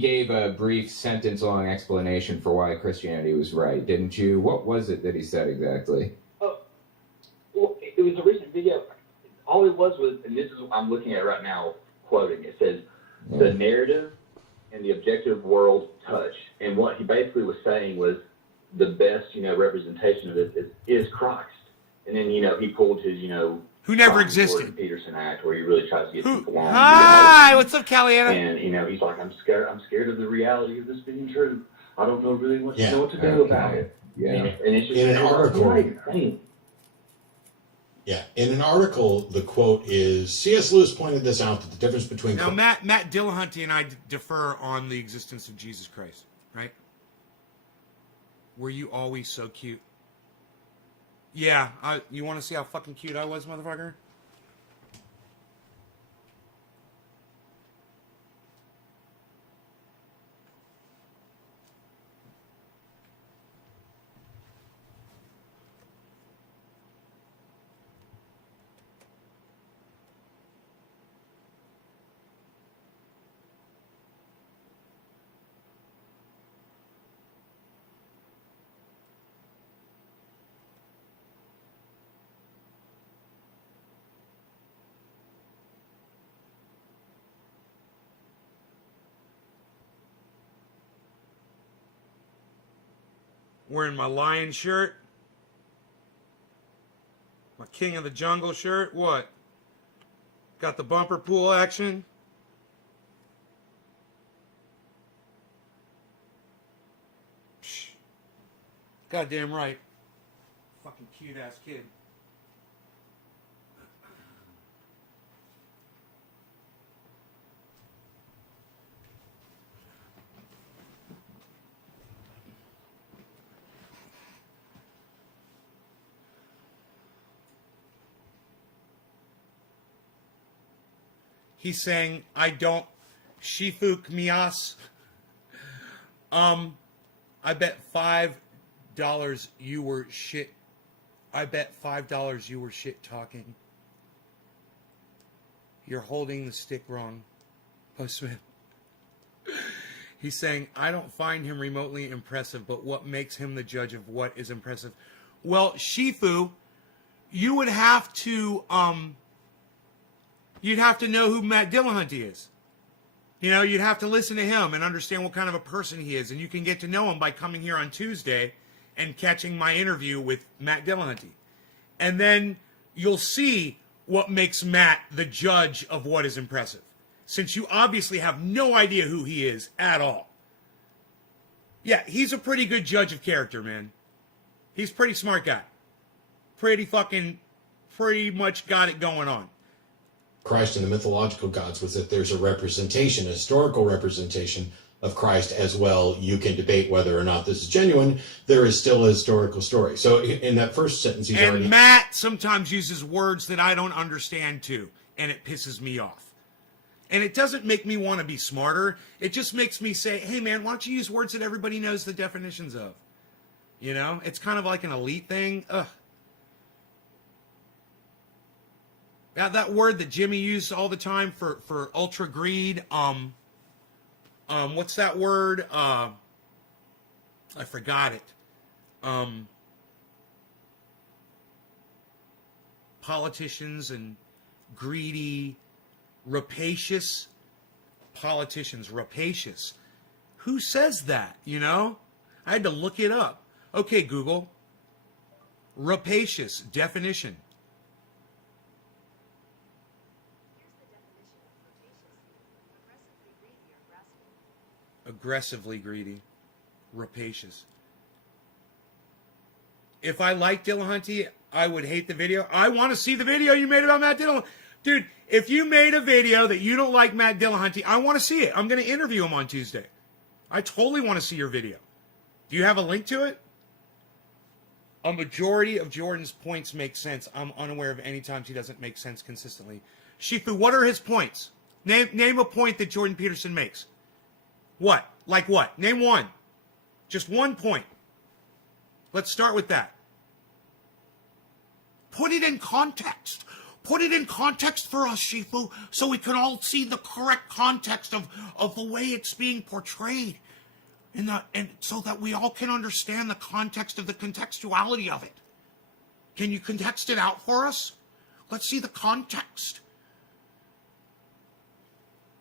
gave a brief sentence-long explanation for why Christianity was right, didn't you? What was it that he said exactly? Oh, well, it was a recent video. All it was, and this is what I'm looking at right now, quoting. It says, "The narrative and the objective world touch." And what he basically was saying was the best, representation of this is Christ. And then, he pulled his, Who never Jordan Existed. Peterson act, where he really tries to get people on. Hi, what's up, Caliana? And he's like, I'm scared of the reality of this being true. I don't know really what to do about it. Yeah. And it's just In an article. Yeah. In an article, the quote is, C.S. Lewis pointed this out, that the difference between... Now, Matt Dillahunty and I defer on the existence of Jesus Christ, right? Were you always so cute? Yeah, you want to see how fucking cute I was, motherfucker? Wearing my lion shirt. My King of the Jungle shirt. What? Got the bumper pool action. Psh. Goddamn right. Fucking cute ass kid. He's saying, I don't Shifuk Mias. I bet $5 you were shit. I bet $5 you were shit talking. You're holding the stick wrong, Postman. He's saying, I don't find him remotely impressive, but what makes him the judge of what is impressive? Well, Shifu, you would have to, you'd have to know who Matt Dillahunty is. You'd have to listen to him and understand what kind of a person he is. And you can get to know him by coming here on Tuesday and catching my interview with Matt Dillahunty. And then you'll see what makes Matt the judge of what is impressive. Since you obviously have no idea who he is at all. Yeah, he's a pretty good judge of character, man. He's a pretty smart guy. Pretty much got it going on. Christ and the mythological gods was that there's a representation, a historical representation of Christ as well. You can debate whether or not this is genuine. There is still a historical story. So in that first sentence, he's already... And Matt sometimes uses words that I don't understand too, and it pisses me off. And it doesn't make me want to be smarter. It just makes me say, hey man, why don't you use words that everybody knows the definitions of? It's kind of like an elite thing. Ugh. That word that Jimmy used all the time for ultra greed, what's that word? I forgot it. Politicians and greedy, rapacious politicians, rapacious. Who says that, I had to look it up. Okay, Google. Rapacious, definition. Aggressively greedy, rapacious. If I liked Dillahunty, I would hate the video. I want to see the video you made about Matt Dillahunty. Dude, if you made a video that you don't like Matt Dillahunty, I want to see it. I'm going to interview him on Tuesday. I totally want to see your video. Do you have a link to it? A majority of Jordan's points make sense. I'm unaware of any times he doesn't make sense consistently. Shifu, what are his points? Name a point that Jordan Peterson makes. What? Like what? Name one. Just one point. Let's start with that. Put it in context. put it in context for us, Shifu, so we can all see the correct context of the way it's being portrayed. And so that we all can understand the context of the contextuality of it. Can you context it out for us? Let's see the context.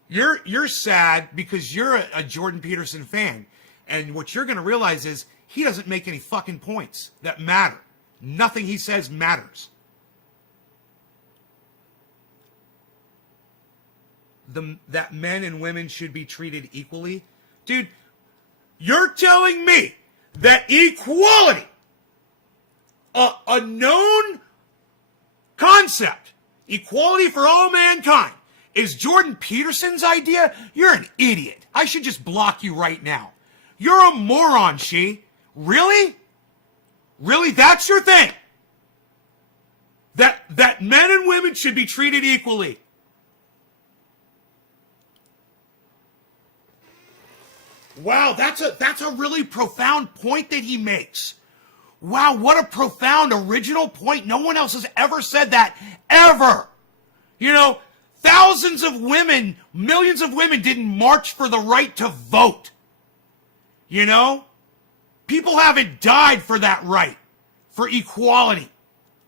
You're sad because you're a Jordan Peterson fan. And what you're going to realize is he doesn't make any fucking points that matter. Nothing he says matters. That men and women should be treated equally. Dude, you're telling me that equality, a known concept, equality for all mankind, is Jordan Peterson's idea? You're an idiot. I should just block you right now. You're a moron, She. Really? Really? That's your thing? That men and women should be treated equally. Wow, that's a really profound point that he makes. Wow, what a profound original point. No one else has ever said that, ever. You know, thousands of women, millions of women didn't march for the right to vote. You know? People haven't died for that right, for equality,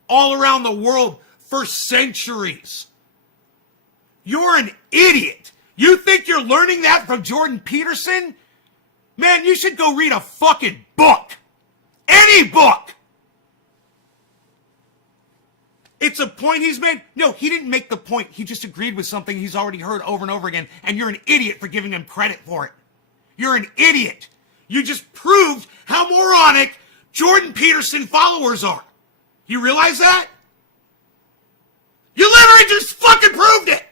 all around the world for centuries. You're an idiot. You think you're learning that from Jordan Peterson? Man, you should go read a fucking book. Any book. It's a point he's made. No, he didn't make the point. He just agreed with something he's already heard over and over again, and you're an idiot for giving him credit for it. You're an idiot. You just proved how moronic Jordan Peterson followers are. You realize that? You literally just fucking proved it.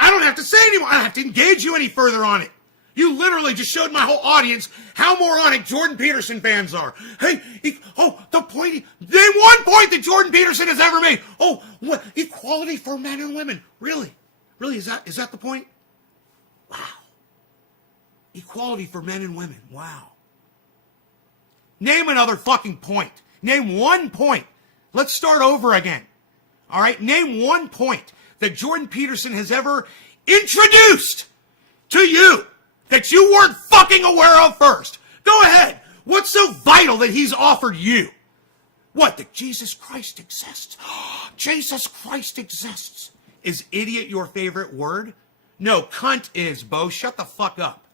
I don't have to say anymore. I don't have to engage you any further on it. You literally just showed my whole audience how moronic Jordan Peterson fans are. Hey, the point, name one point that Jordan Peterson has ever made. Oh, what, equality for men and women. Really? Really, is that the point? Wow. Equality for men and women. Wow. Name another fucking point. Name one point. Let's start over again. All right? Name one point that Jordan Peterson has ever introduced to you that you weren't fucking aware of first. Go ahead. What's so vital that he's offered you? What? That Jesus Christ exists. Jesus Christ exists. Is idiot your favorite word? No, cunt is, Bo. Shut the fuck up.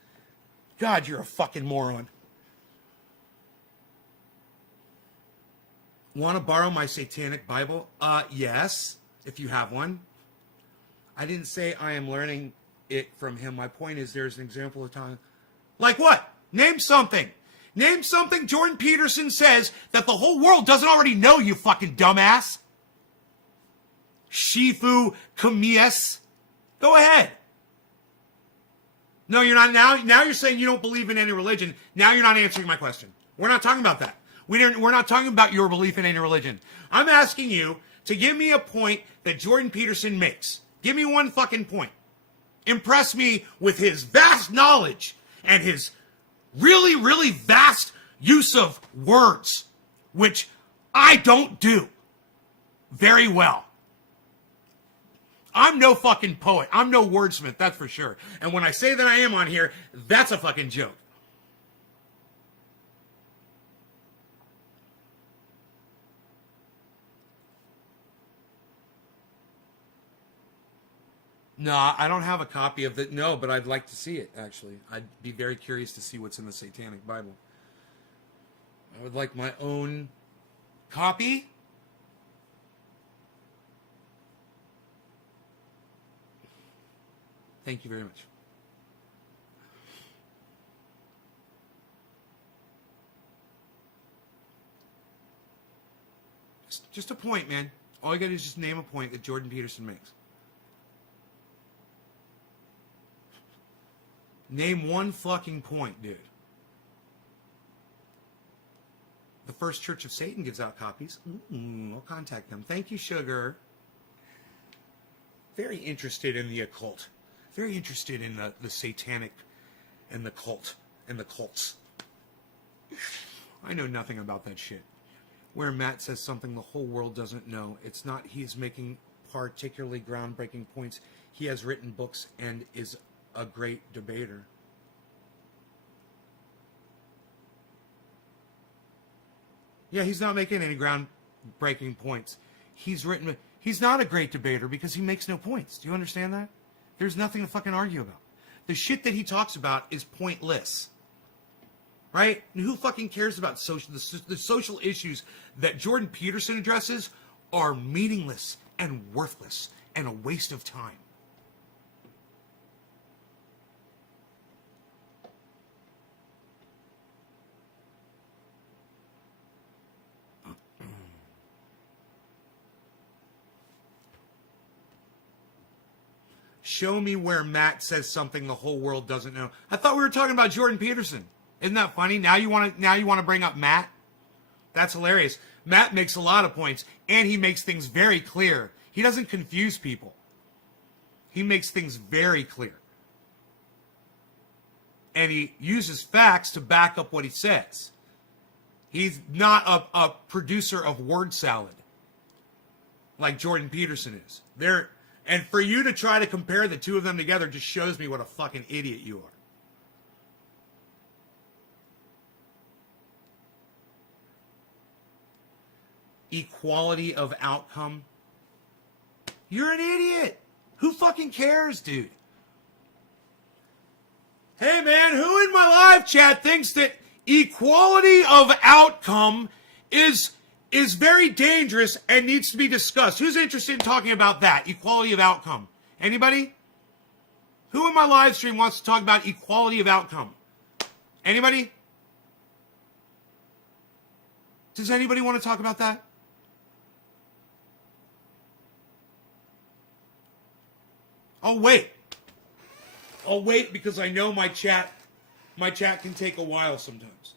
God, you're a fucking moron. Want to borrow my satanic Bible? Yes, if you have one. I didn't say I am learning it from him. My point is there's an example of time. Like what? Name something. Name something Jordan Peterson says that the whole world doesn't already know, you fucking dumbass. Shifu Kamies. Go ahead. No, you're not. Now you're saying you don't believe in any religion. Now you're not answering my question. We're not talking about that. We're not talking about your belief in any religion. I'm asking you to give me a point that Jordan Peterson makes. Give me one fucking point. Impress me with his vast knowledge and his really, really vast use of words, which I don't do very well. I'm no fucking poet. I'm no wordsmith, that's for sure. And when I say that I am on here, that's a fucking joke. No, I don't have a copy of it. No, but I'd like to see it, actually. I'd be very curious to see what's in the Satanic Bible. I would like my own copy. Thank you very much. Just a point, man. All you gotta do is just name a point that Jordan Peterson makes. Name one fucking point, dude. The First Church of Satan gives out copies. I'll contact them. Thank you, Sugar. Very interested in the occult. Very interested in the satanic and the cult and the cults. I know nothing about that shit. where Matt says something the whole world doesn't know. It's not he's making particularly groundbreaking points. He has written books and is a great debater. Yeah, he's not making any groundbreaking points. He's not a great debater because he makes no points. Do you understand that? There's nothing to fucking argue about. The shit that he talks about is pointless. Right? And who fucking cares about the social issues that Jordan Peterson addresses are meaningless and worthless and a waste of time. Show me where Matt says something the whole world doesn't know. I thought we were talking about Jordan Peterson. Isn't that funny? Now you want to bring up Matt? That's hilarious. Matt makes a lot of points, and he makes things very clear. He doesn't confuse people. He makes things very clear. And he uses facts to back up what he says. He's not a producer of word salad like Jordan Peterson is. And for you to try to compare the two of them together just shows me what a fucking idiot you are. Equality of outcome. You're an idiot. Who fucking cares, dude? Hey, man, who in my live chat thinks that equality of outcome is very dangerous and needs to be discussed? Who's interested in talking about that? Equality of outcome. Anybody? Who in my live stream wants to talk about equality of outcome? Anybody? Does anybody want to talk about that? I'll wait. I'll wait because I know my chat can take a while sometimes.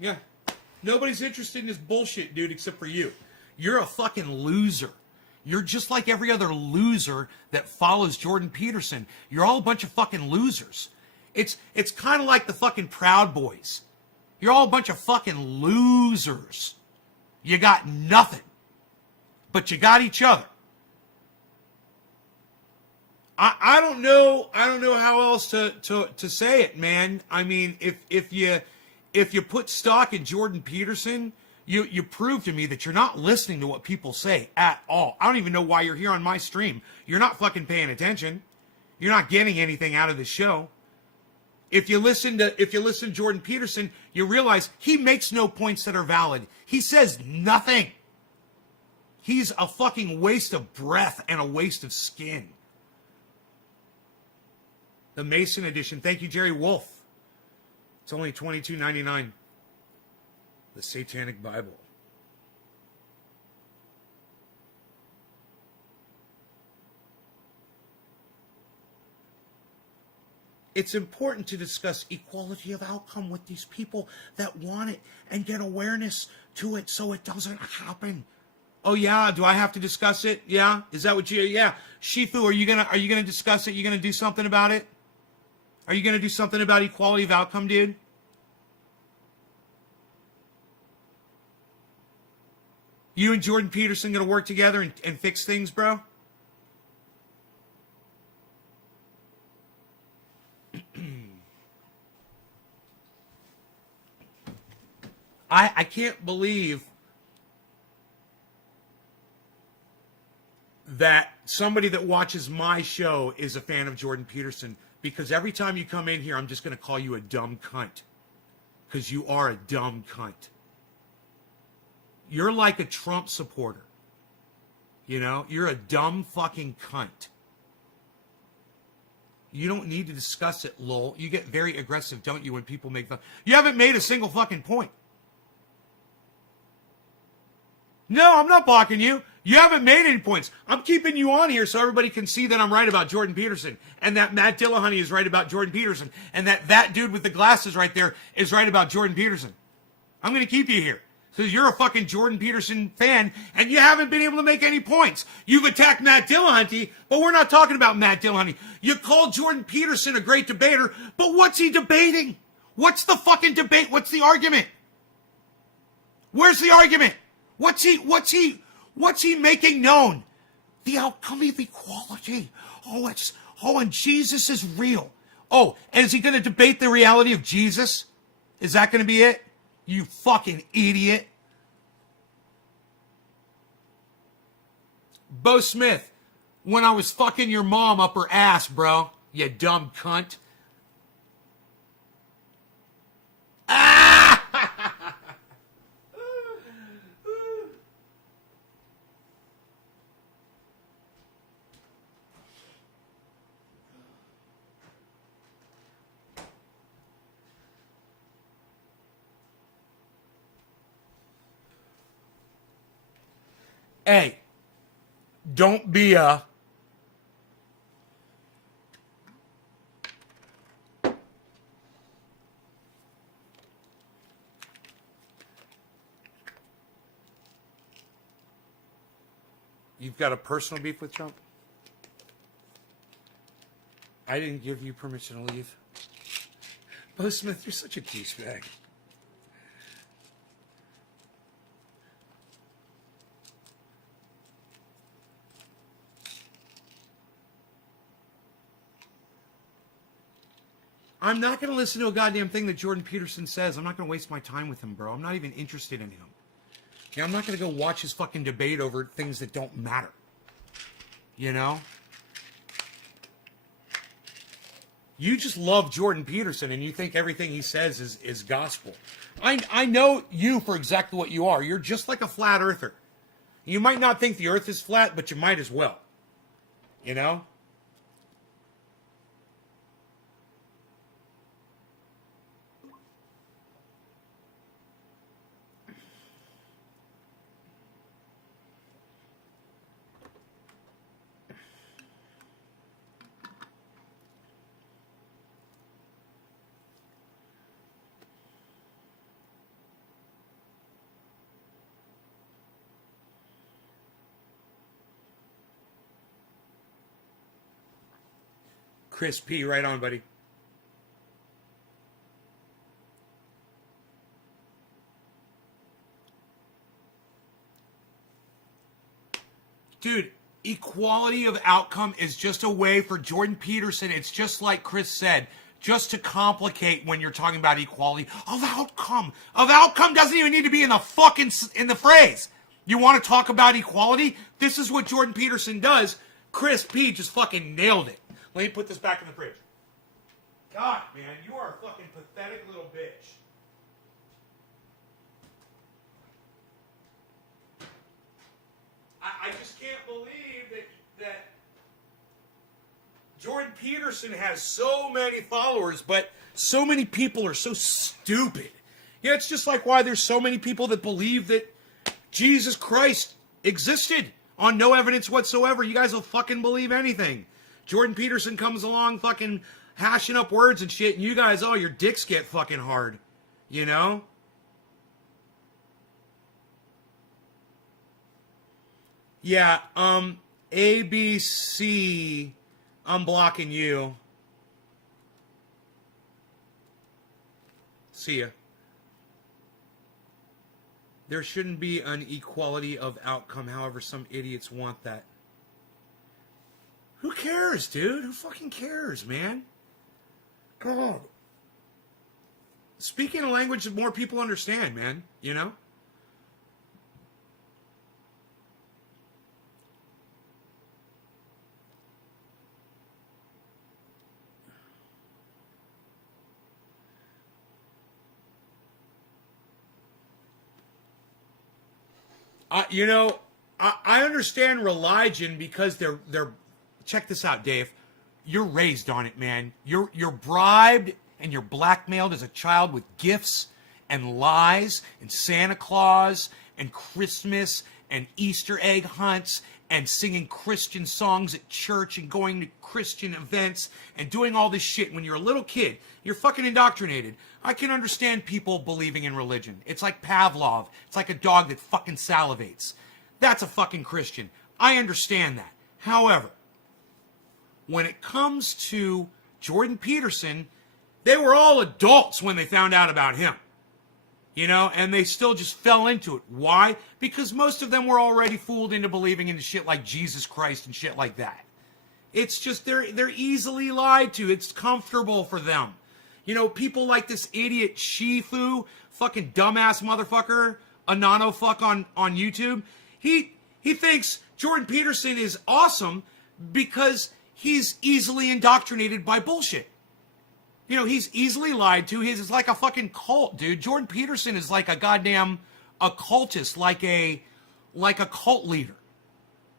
Yeah. Nobody's interested in this bullshit, dude, except for you. You're a fucking loser. You're just like every other loser that follows Jordan Peterson. You're all a bunch of fucking losers. It's kind of like the fucking Proud Boys. You're all a bunch of fucking losers. You got nothing. But you got each other. I don't know how else to say it, man. I mean, if you put stock in Jordan Peterson, you prove to me that you're not listening to what people say at all. I don't even know why you're here on my stream. You're not fucking paying attention. You're not getting anything out of the show. If you listen to Jordan Peterson, you realize he makes no points that are valid. He says nothing. He's a fucking waste of breath and a waste of skin. The Mason edition. Thank you, Jerry Wolf. It's only $22.99. The Satanic Bible. It's important to discuss equality of outcome with these people that want it and get awareness to it so it doesn't happen. Oh yeah, do I have to discuss it? Yeah? Is that what yeah. Shifu, are you gonna discuss it? You gonna do something about it? Are you gonna do something about equality of outcome, dude? You and Jordan Peterson gonna work together and fix things, bro? I can't believe that somebody that watches my show is a fan of Jordan Peterson, because every time you come in here, I'm just going to call you a dumb cunt. Because you are a dumb cunt. You're like a Trump supporter. You know? You're a dumb fucking cunt. You don't need to discuss it, lol. You get very aggressive, don't you, when people make fun? You haven't made a single fucking point. No, I'm not blocking you. You haven't made any points. I'm keeping you on here so everybody can see that I'm right about Jordan Peterson, and that Matt Dillahunty is right about Jordan Peterson, and that dude with the glasses right there is right about Jordan Peterson. I'm going to keep you here because you're a fucking Jordan Peterson fan, and you haven't been able to make any points. You've attacked Matt Dillahunty, but we're not talking about Matt Dillahunty. You called Jordan Peterson a great debater, but what's he debating? What's the fucking debate? What's the argument? Where's the argument? What's he making known? The outcome of equality. And Jesus is real. Oh, and is he going to debate the reality of Jesus? Is that going to be it? You fucking idiot. Bo Smith, when I was fucking your mom up her ass, bro. You dumb cunt. Ah! Hey, don't be a... You've got a personal beef with Trump? I didn't give you permission to leave. Bo Smith, you're such a douchebag. I'm not going to listen to a goddamn thing that Jordan Peterson says. I'm not going to waste my time with him, bro. I'm not even interested in him. Yeah, I'm not going to go watch his fucking debate over things that don't matter. You know? You just love Jordan Peterson and you think everything he says is gospel. I know you for exactly what you are. You're just like a flat earther. You might not think the earth is flat, but you might as well. You know? Chris P, right on, buddy. Dude, equality of outcome is just a way for Jordan Peterson, it's just like Chris said, just to complicate when you're talking about equality of outcome. Of outcome doesn't even need to be in the phrase. You want to talk about equality? This is what Jordan Peterson does. Chris P just fucking nailed it. Let me put this back in the fridge. God, man, you are a fucking pathetic little bitch. I just can't believe that Jordan Peterson has so many followers, but so many people are so stupid. Yeah, it's just like why there's so many people that believe that Jesus Christ existed on no evidence whatsoever. You guys will fucking believe anything. Jordan Peterson comes along fucking hashing up words and shit, and you guys, oh, your dicks get fucking hard. You know? Yeah, ABC, I'm blocking you. See ya. There shouldn't be an equality of outcome, however some idiots want that. Who cares, dude? Who fucking cares, man? God. Speaking a language that more people understand, man. You know? I understand religion because they're check this out, Dave. You're raised on it, man. You're bribed and you're blackmailed as a child with gifts and lies and Santa Claus and Christmas and Easter egg hunts and singing Christian songs at church and going to Christian events and doing all this shit when you're a little kid. You're fucking indoctrinated. I can understand people believing in religion. It's like Pavlov. It's like a dog that fucking salivates. That's a fucking Christian. I understand that. However, when it comes to Jordan Peterson, they were all adults when they found out about him. You know, and they still just fell into it. Why? Because most of them were already fooled into believing into shit like Jesus Christ and shit like that. It's just they're easily lied to. It's comfortable for them. You know, people like this idiot Shifu, fucking dumbass motherfucker, Anano fuck on YouTube. He thinks Jordan Peterson is awesome because he's easily indoctrinated by bullshit. You know, he's easily lied to. He's like a fucking cult, dude. Jordan Peterson is like a goddamn occultist, like a cult leader.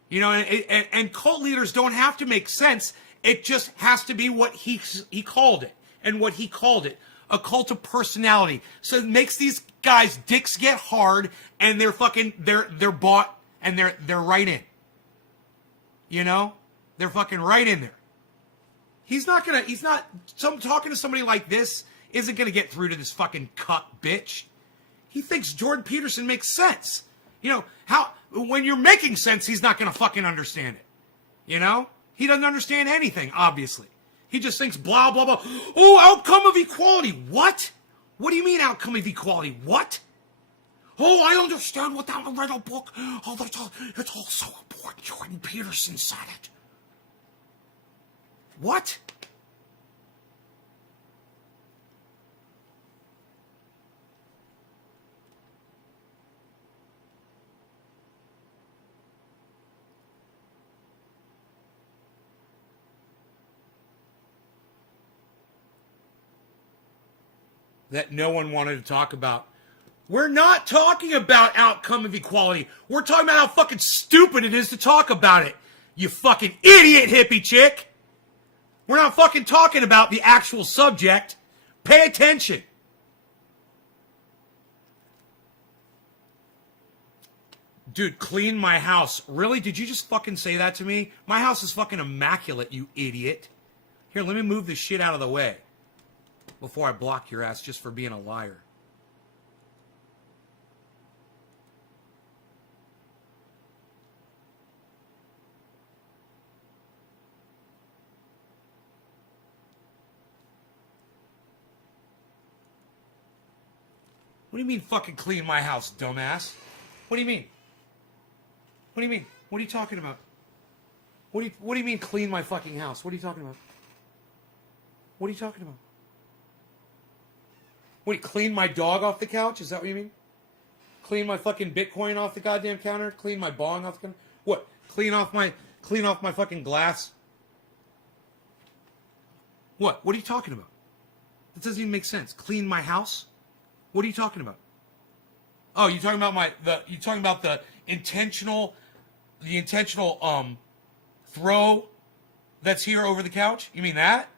You know, and cult leaders don't have to make sense. It just has to be what he called it. And what he called it, a cult of personality. So it makes these guys' dicks get hard, and they're bought, and they're right in. You know? They're fucking right in there. Talking to somebody like this isn't gonna get through to this fucking cuck bitch. He thinks Jordan Peterson makes sense. You know, when you're making sense, he's not gonna fucking understand it. You know? He doesn't understand anything, obviously. He just thinks blah, blah, blah. Oh, outcome of equality. What? What do you mean outcome of equality? What? Oh, I understand what that read a book. Oh, it's all so important. Jordan Peterson said it. What? That no one wanted to talk about. We're not talking about outcome of equality. We're talking about how fucking stupid it is to talk about it. You fucking idiot hippie chick. We're not fucking talking about the actual subject. Pay attention. Dude, clean my house. Really? Did you just fucking say that to me? My house is fucking immaculate, you idiot. Here, let me move this shit out of the way before I block your ass just for being a liar. What do you mean fucking clean my house, dumbass? What do you mean? What do you mean? What are you talking about? What do you mean clean my fucking house? What are you talking about? What are you talking about? What, clean my dog off the couch? Is that what you mean? Clean my fucking Bitcoin off the goddamn counter? Clean my bong off the counter? What? Clean off my fucking glass? What? What are you talking about? That doesn't even make sense. Clean my house? What are you talking about? Oh, you're talking about the intentional throw that's here over the couch? You mean that?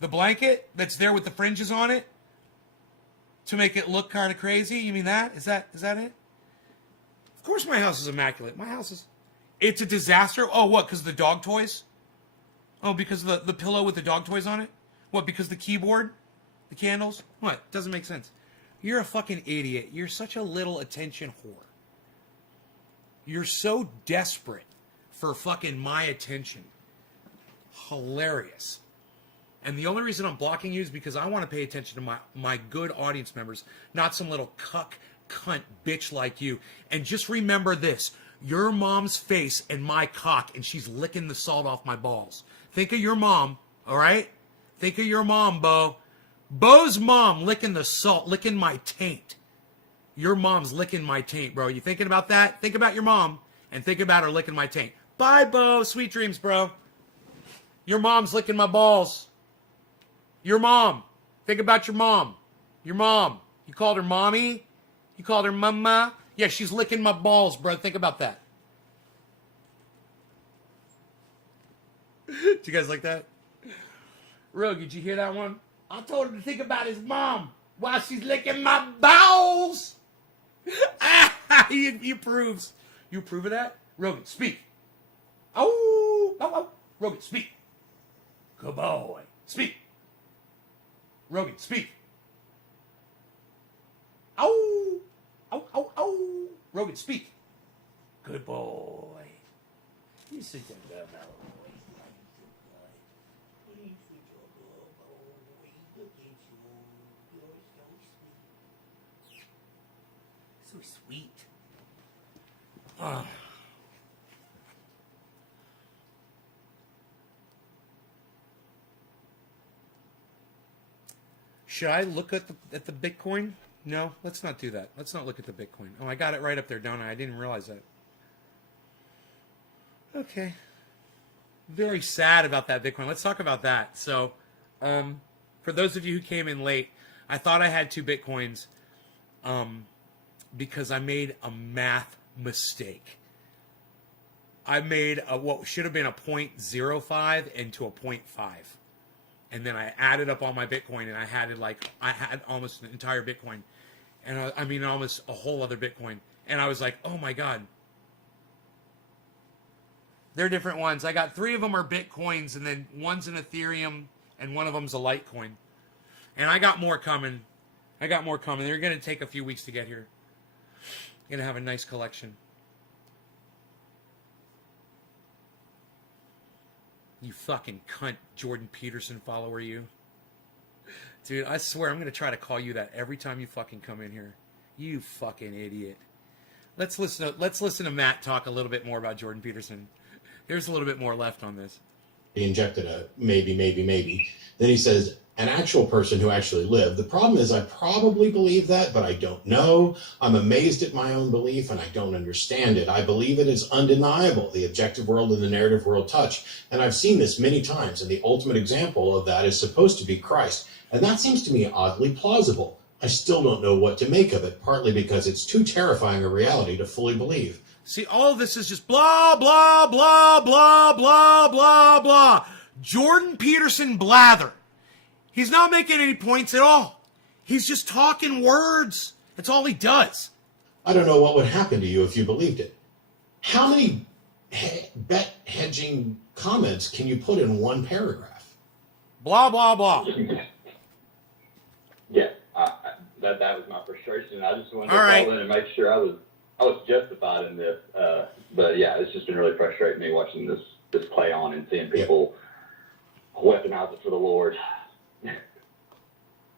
The blanket that's there with the fringes on it to make it look kind of crazy? You mean that? Is that it? Of course my house is immaculate. It's a disaster. Oh, what? Because of the dog toys? Oh, because of the pillow with the dog toys on it? What, because the keyboard? The candles? What? Doesn't make sense. You're a fucking idiot. You're such a little attention whore. You're so desperate for fucking my attention. Hilarious. And the only reason I'm blocking you is because I want to pay attention to my good audience members, not some little cunt bitch like you. And just remember this. Your mom's face and my cock, and she's licking the salt off my balls. Think of your mom, all right? Think of your mom, Bo. Bo's mom licking the salt, licking my taint. Your mom's licking my taint, bro. You thinking about that? Think about your mom and think about her licking my taint. Bye, Bo. Sweet dreams, bro. Your mom's licking my balls. Your mom. Think about your mom. Your mom. You called her mommy? You called her mama? Yeah, she's licking my balls, bro. Think about that. Do you guys like that? Rogue, did you hear that one? I told him to think about his mom while she's licking my balls. Ah! he approves. You approve of that? Rogan, speak. Oh, oh, oh. Rogan, speak. Good boy. Speak. Rogan, speak. Oh, oh, oh, oh. Rogan, speak. Good boy. You sit down, boy. So sweet. Ah. Should I look at the Bitcoin? No, let's not do that. Let's not look at the Bitcoin. Oh, I got it right up there, don't I? I didn't realize that. Okay. Very sad about that Bitcoin. Let's talk about that. So, for those of you who came in late, I thought I had 2 Bitcoins because I made a math mistake. I made what should have been a 0.05 into a 0.5. And then I added up all my Bitcoin, and I had almost an entire Bitcoin. And I mean, almost a whole other Bitcoin. And I was like, oh my God. They're different ones. I got 3 of them are Bitcoins, and then one's an Ethereum, and one of them's a Litecoin. And I got more coming. They're going to take a few weeks to get here. Going to have a nice collection. You fucking cunt, Jordan Peterson follower, you. Dude, I swear I'm going to try to call you that every time you fucking come in here. You fucking idiot. Let's listen to Matt talk a little bit more about Jordan Peterson. There's a little bit more left on this. He injected a maybe. Then he says, an actual person who actually lived. The problem is I probably believe that, but I don't know. I'm amazed at my own belief, and I don't understand it. I believe it is undeniable. The objective world and the narrative world touch. And I've seen this many times, and the ultimate example of that is supposed to be Christ. And that seems to me oddly plausible. I still don't know what to make of it, partly because it's too terrifying a reality to fully believe. See, all of this is just blah, blah, blah, blah, blah, blah, blah. Jordan Peterson blather. He's not making any points at all. He's just talking words. That's all he does. I don't know what would happen to you if you believed it. How many bet hedging comments can you put in one paragraph? Blah, blah, blah. Yeah, that was my frustration. I just wanted to All right. call in and make sure I was justified in this. But yeah, it's just been really frustrating me watching this play on and seeing people weaponize it for the Lord.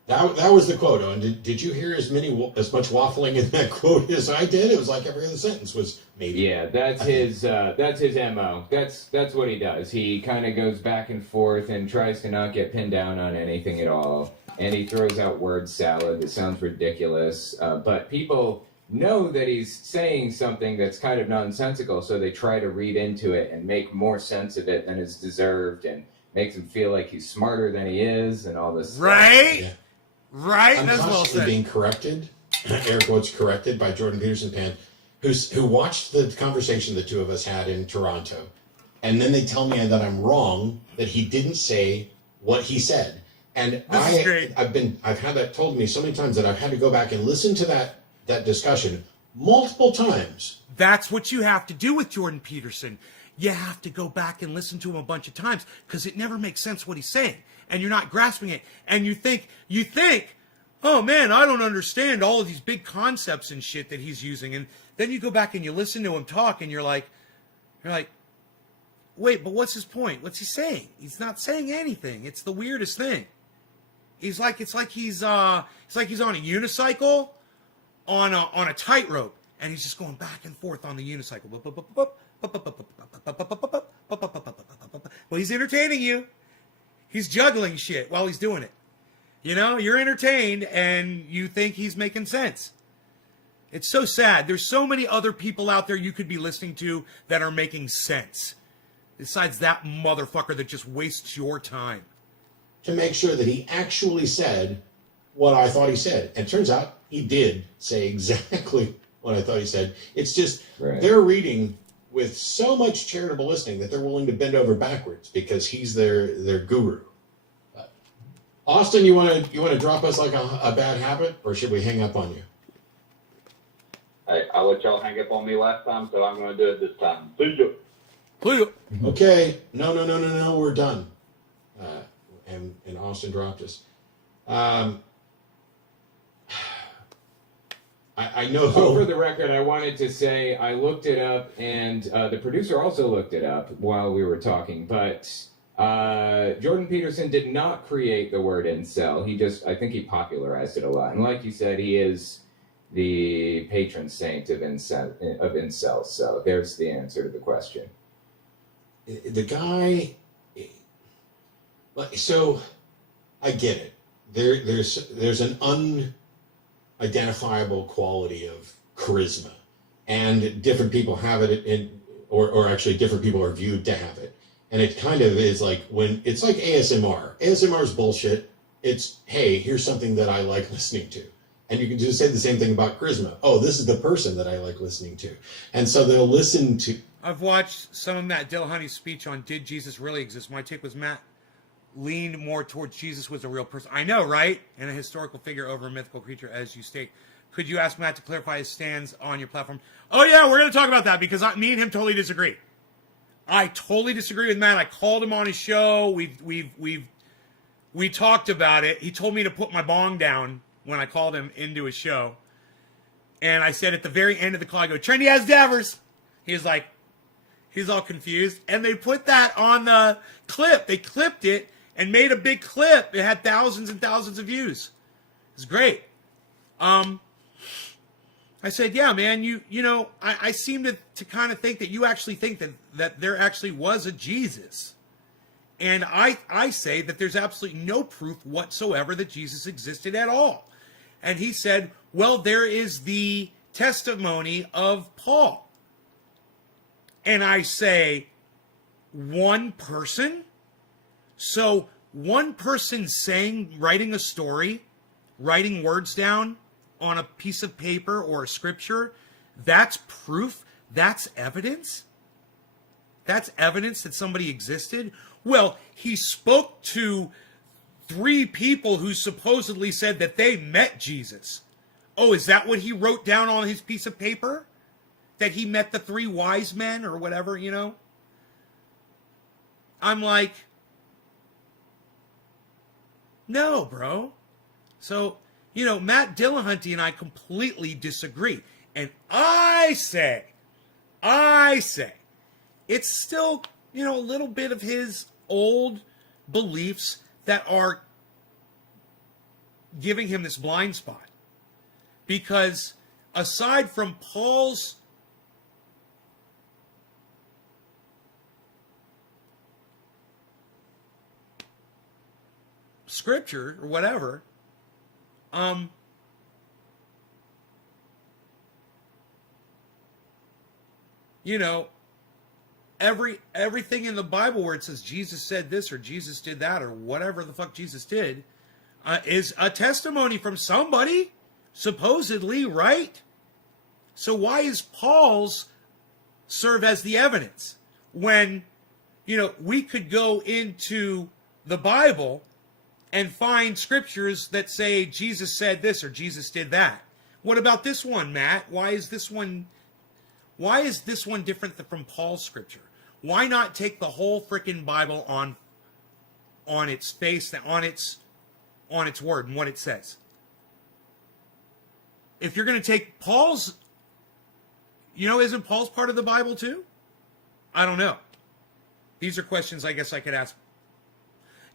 That was the quote. And did you hear as much waffling in that quote as I did? It was like every other sentence was maybe. Yeah, that's his MO. That's what he does. He kind of goes back and forth and tries to not get pinned down on anything at all. And he throws out word salad that sounds ridiculous. But people know that he's saying something that's kind of nonsensical, so they try to read into it and make more sense of it than is deserved, and makes him feel like he's smarter than he is, and all this Right? Yeah. Right? I'm That's well constantly said. being corrected, air quotes corrected, by Jordan Peterson Pan, who watched the conversation the two of us had in Toronto, and then they tell me that I'm wrong, that he didn't say what he said. And This is great. I've had that told me so many times that I've had to go back and listen to that discussion multiple times. That's what you have to do with Jordan Peterson. You have to go back and listen to him a bunch of times because it never makes sense what he's saying. And you're not grasping it. And you think, oh man, I don't understand all of these big concepts and shit that he's using. And then you go back and you listen to him talk and you're like, wait, but what's his point? What's he saying? He's not saying anything. It's the weirdest thing. It's like he's on a unicycle on a tightrope, and he's just going back and forth on the unicycle. Well, he's entertaining you. He's juggling shit while he's doing it. You know, you're entertained, and you think he's making sense. It's so sad. There's so many other people out there you could be listening to that are making sense. Besides that motherfucker that just wastes your time. To make sure that he actually said what I thought he said. And it turns out he did say exactly what I thought he said. It's just they're reading with so much charitable listening that they're willing to bend over backwards because he's their guru. Austin, you want to drop us like a bad habit, or should we hang up on you? Hey, I let y'all hang up on me last time, so I'm going to do it this time. See ya. Please. Okay. No. We're done. And Austin dropped us. I know. Oh, for the record, I wanted to say I looked it up, and the producer also looked it up while we were talking. But Jordan Peterson did not create the word incel. I think he popularized it a lot. And like you said, he is the patron saint of incels. So there's the answer to the question. The guy. So, I get it. There's an unidentifiable quality of charisma, and different people have it, or actually different people are viewed to have it. And it kind of is like it's like ASMR. ASMR is bullshit. It's, hey, here's something that I like listening to. And you can just say the same thing about charisma. Oh, this is the person that I like listening to. And so they'll listen to. I've watched some of Matt Dillahunty's speech on Did Jesus Really Exist? My take was Matt leaned more towards Jesus was a real person. I know, right? And a historical figure over a mythical creature, as you state. Could you ask Matt to clarify his stance on your platform? Oh, yeah, we're going to talk about that because me and him totally disagree. I totally disagree with Matt. I called him on his show. We talked about it. He told me to put my bong down when I called him into his show. And I said at the very end of the call, I go, Trendy has Davers. He's all confused. And they put that on the clip. They clipped it and made a big clip. It had thousands and thousands of views. It's great. I said, yeah, man, you know, I seem to kind of think that you actually think that there actually was a Jesus. And I say that there's absolutely no proof whatsoever that Jesus existed at all. And he said, well, there is the testimony of Paul. And I say, one person? So one person writing a story, writing words down on a piece of paper or a scripture, that's proof? That's evidence? That's evidence that somebody existed? Well, he spoke to 3 people who supposedly said that they met Jesus. Oh, is that what he wrote down on his piece of paper? That he met the 3 wise men or whatever, you know? I'm like, no, bro. So, you know, Matt Dillahunty and I completely disagree. And I say, it's still, you know, a little bit of his old beliefs that are giving him this blind spot. Because aside from Paul's scripture or whatever, you know, everything in the Bible where it says Jesus said this or Jesus did that or whatever the fuck Jesus did is a testimony from somebody, supposedly, right? So why is Paul's serve as the evidence when, you know, we could go into the Bible and find scriptures that say Jesus said this or Jesus did that? What about this one, Matt? Why is this one different from Paul's scripture? Why not take the whole freaking Bible on its face, on its word and what it says? If you're going to take Paul's, you know, isn't Paul's part of the Bible too? I don't know. These are questions I guess I could ask.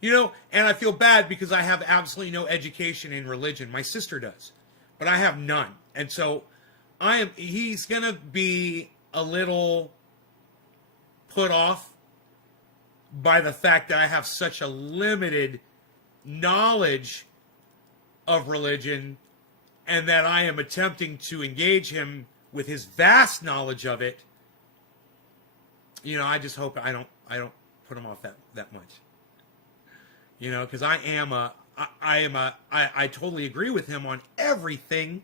You know, and I feel bad because I have absolutely no education in religion. My sister does, but I have none. And so he's going to be a little put off by the fact that I have such a limited knowledge of religion and that I am attempting to engage him with his vast knowledge of it. You know, I just hope I don't put him off that much. You know, because I totally agree with him on everything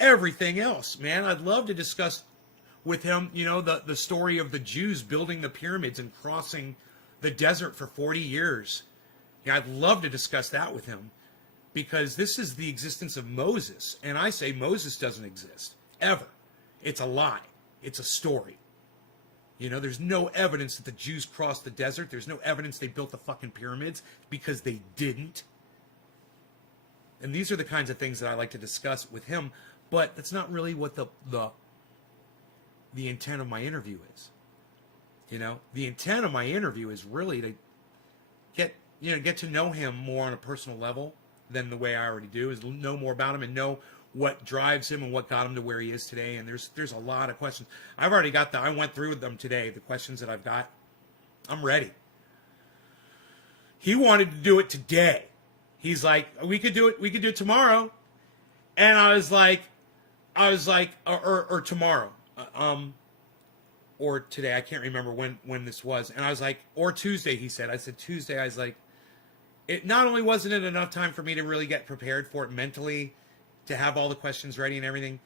else, man. I'd love to discuss with him, you know, the story of the Jews building the pyramids and crossing the desert for 40 years. Yeah, I'd love to discuss that with him because this is the existence of Moses. And I say Moses doesn't exist. ever. It's a lie. It's a story. You know, there's no evidence that the Jews crossed the desert. There's no evidence they built the fucking pyramids because they didn't. And these are the kinds of things that I like to discuss with him, but that's not really what the intent of my interview is. You know, the intent of my interview is really to get to know him more on a personal level than the way I already do, is know more about him and know what drives him and what got him to where he is today. And there's a lot of questions. I've already got I went through them today, the questions that I've got. I'm ready. He wanted to do it today. He's like, we could do it tomorrow. And I was like, or tomorrow. Or today, I can't remember when this was. And I was like, or Tuesday, he said. I said Tuesday. I was like, it not only wasn't it enough time for me to really get prepared for it mentally, to have all the questions ready and everything,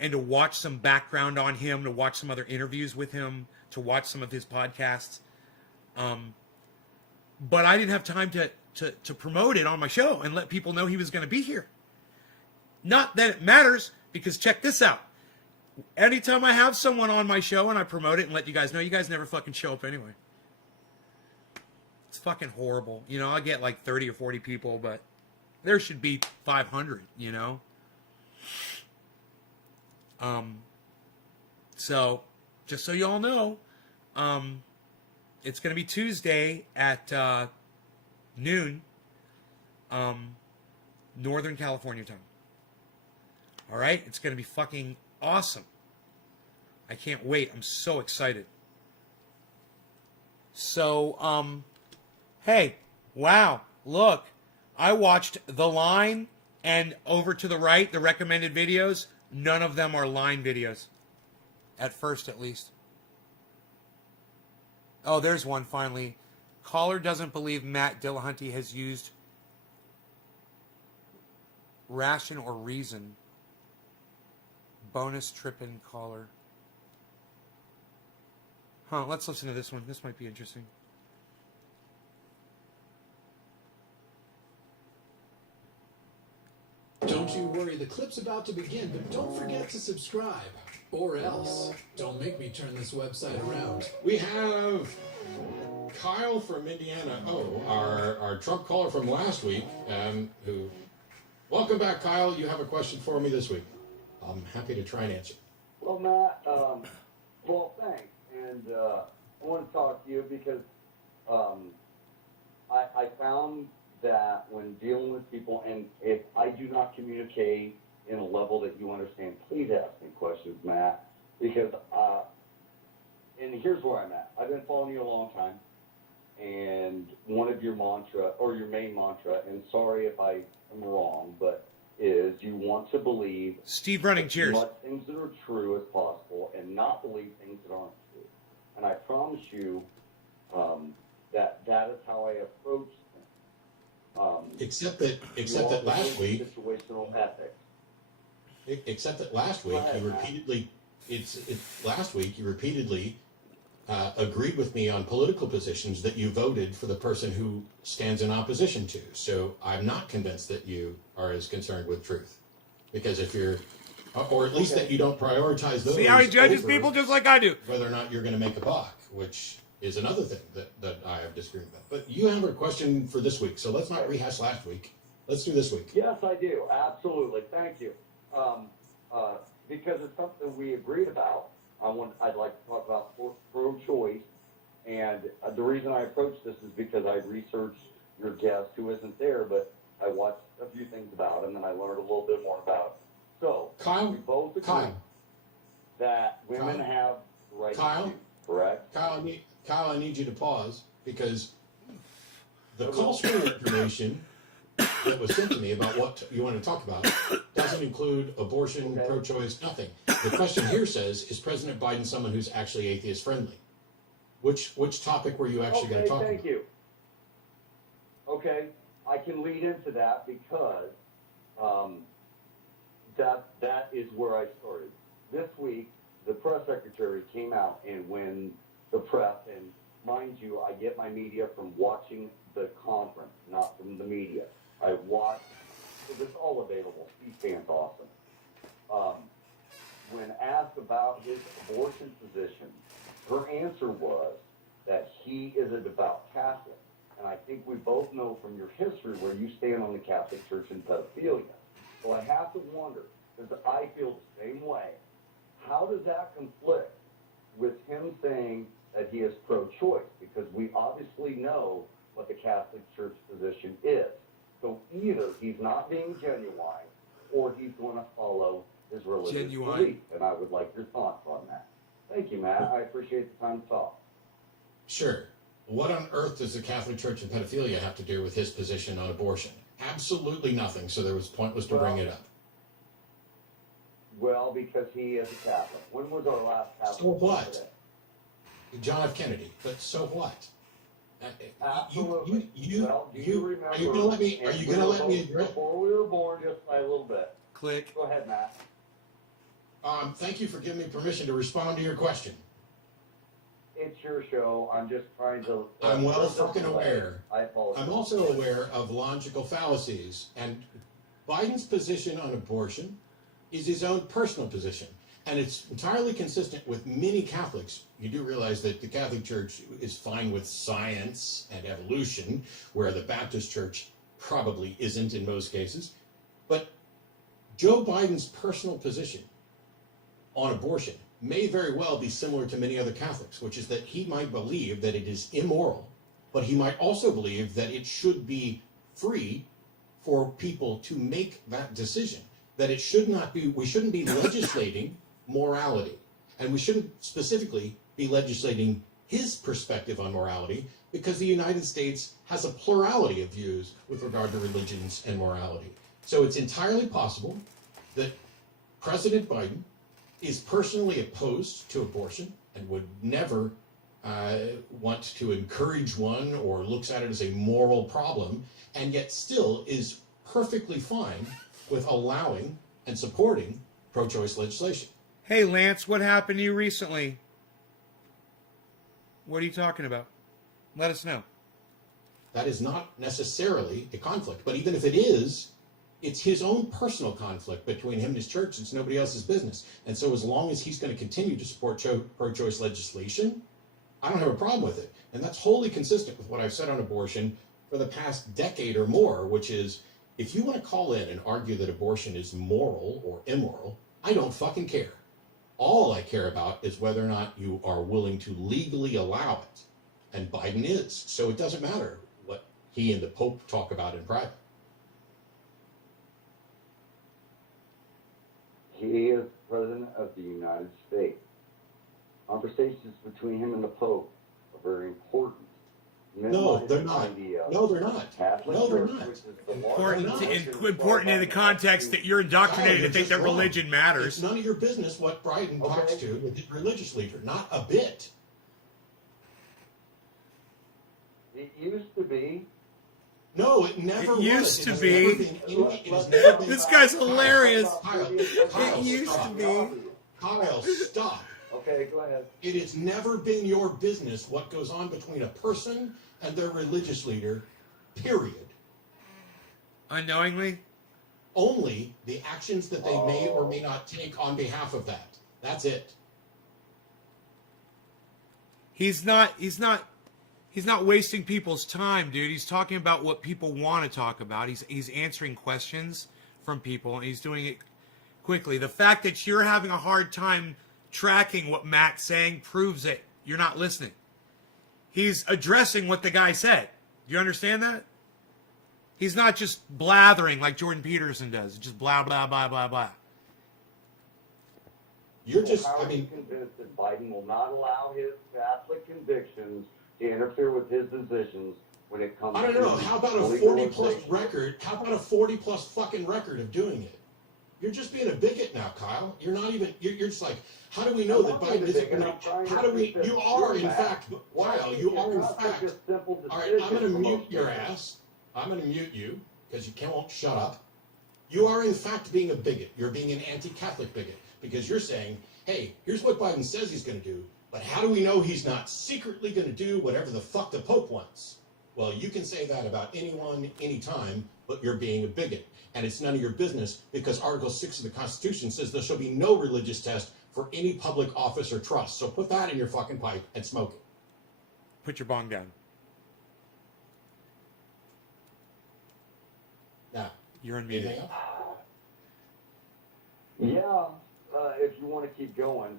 and to watch some background on him, to watch some other interviews with him, to watch some of his podcasts. But I didn't have time to promote it on my show and let people know he was going to be here. Not that it matters, because check this out. Anytime I have someone on my show and I promote it and let you guys know, you guys never fucking show up anyway. It's fucking horrible. You know, I get like 30 or 40 people, but there should be 500, you know? So, just so you all know, it's going to be Tuesday at noon, Northern California time. All right? It's going to be fucking awesome. I can't wait. I'm so excited. So, hey, wow, look, I watched The Line and over to the right, the recommended videos. None of them are Line videos. At first, at least. Oh, there's one finally. Caller doesn't believe Matt Dillahunty has used ration or reason. Bonus trippin' caller. Huh, let's listen to this one. This might be interesting. Don't you worry, the clip's about to begin, but don't forget to subscribe. Or else, don't make me turn this website around. We have Kyle from Indiana. Oh, our Trump caller from last week, who... Welcome back, Kyle. You have a question for me this week. I'm happy to try and answer. Well, Matt, well, thanks. And I want to talk to you because I found that when dealing with people, and if I do not communicate in a level that you understand, please ask me questions, Matt, because, and here's where I'm at. I've been following you a long time, and one of your mantra, or your main mantra, and sorry if I am wrong, but is you want to believe Steve running, cheers. as much things that are true as possible and not believe things that aren't true. And I promise you that is how I approach things. Except that last week, situational ethics. except that last week you repeatedly, last week you repeatedly agreed with me on political positions that you voted for the person who stands in opposition to. So I'm not convinced that you are as concerned with truth, because if you're, or at least that you don't prioritize those. See how he judges over people just like I do. whether or not you're going to make a buck, which is another thing that I have disagreed about. But you have a question for this week, so let's not rehash last week. Let's do this week. Yes, I do. Absolutely. Thank you. Because it's something we agreed about. I'd like to talk about pro-choice, and the reason I approached this is because I researched your guest who isn't there, but I watched a few things about him, and I learned a little bit more about him. So, Kyle, we both agree that women have the right to choose, correct? Kyle, I need you to pause, because the call screener information that was sent to me about what you want to talk about doesn't include abortion, pro-choice, nothing. The question here says, is President Biden someone who's actually atheist friendly? Which topic were you actually going to talk about? Thank you. Okay, I can lead into that because that is where I started. This week, the press secretary came out, and when the press, and mind you, I get my media from watching the conference, not from the media. I watch, it's all available. C-SPAN's awesome. when asked about his abortion position, her answer was that he is a devout Catholic. And I think we both know from your history where you stand on the Catholic Church and pedophilia. So I have to wonder, because I feel the same way, how does that conflict with him saying that he is pro-choice? Because we obviously know what the Catholic Church position is. So either he's not being genuine or he's going to follow his religious belief. And I would like your thoughts on that. Thank you, Matt. I appreciate the time to talk. Sure. What on earth does the Catholic Church and pedophilia have to do with his position on abortion? Absolutely nothing, so there was pointless to bring it up. Well, because he is a Catholic. When was our last Catholic? So what? John F. Kennedy. But so what? Absolutely. Are you going to let me? Are you going to let me address? Before we were born, just by a little bit. Click. Go ahead, Matt. Thank you for giving me permission to respond to your question. It's your show. I'm just trying to. I'm well fucking aware. I apologize. I'm also aware of logical fallacies, and Biden's position on abortion is his own personal position, and it's entirely consistent with many Catholics. You do realize that the Catholic Church is fine with science and evolution, where the Baptist Church probably isn't in most cases. But Joe Biden's personal position on abortion may very well be similar to many other Catholics, which is that he might believe that it is immoral, but he might also believe that it should be free for people to make that decision, that it should not be, we shouldn't be legislating morality, and we shouldn't specifically be legislating his perspective on morality, because the United States has a plurality of views with regard to religions and morality. So it's entirely possible that President Biden is personally opposed to abortion and would never want to encourage one or looks at it as a moral problem, and yet still is perfectly fine with allowing and supporting pro-choice legislation. Hey, Lance, what happened to you recently? What are you talking about? Let us know. That is not necessarily a conflict, but even if it is, it's his own personal conflict between him and his church. It's nobody else's business. And so as long as he's going to continue to support pro-choice legislation, I don't have a problem with it. And that's wholly consistent with what I've said on abortion for the past decade or more, which is, if you want to call in and argue that abortion is moral or immoral, I don't fucking care. All I care about is whether or not you are willing to legally allow it. And Biden is. So it doesn't matter what he and the Pope talk about in private. He is President of the United States. Conversations between him and the Pope are very important. No, they're not. No, they're not. No, they're not. Important in the context that you're indoctrinated to think that religion matters. It's none of your business what Biden talks to with the religious leader. Not a bit. It used to be. No, it never was. It used to be. It has never been. This guy's hilarious. Kyle, It used to be. Kyle, stop. Okay, go ahead. It has never been your business what goes on between a person and their religious leader, period. Unknowingly? Only the actions that they may or may not take on behalf of that. That's it. He's not wasting people's time, dude. He's talking about what people want to talk about. He's answering questions from people, and he's doing it quickly. The fact that you're having a hard time tracking what Matt's saying proves it. You're not listening. He's addressing what the guy said. Do you understand that? He's not just blathering like Jordan Peterson does. Just blah, blah, blah, blah, blah. You're just, How are you convinced that Biden will not allow his Catholic convictions to interfere with his decisions when it comes to... I don't know. How about a 40-plus record? How about a 40-plus fucking record of doing it? You're just being a bigot now, Kyle. You're not even... You're just like, how do we know that Biden isn't going to... How do we... You are, in fact... Kyle, you are, in fact... All right, I'm going to mute your ass. I'm going to mute you, because you won't shut up. You are, in fact, being a bigot. You're being an anti-Catholic bigot, because you're saying, hey, here's what Biden says he's going to do, but how do we know he's not secretly going to do whatever the fuck the Pope wants? Well, you can say that about anyone, anytime, but you're being a bigot. And it's none of your business because Article 6 of the Constitution says there shall be no religious test for any public office or trust. So put that in your fucking pipe and smoke it. Put your bong down. Now, You're unmuted. anything else? Yeah, if you want to keep going.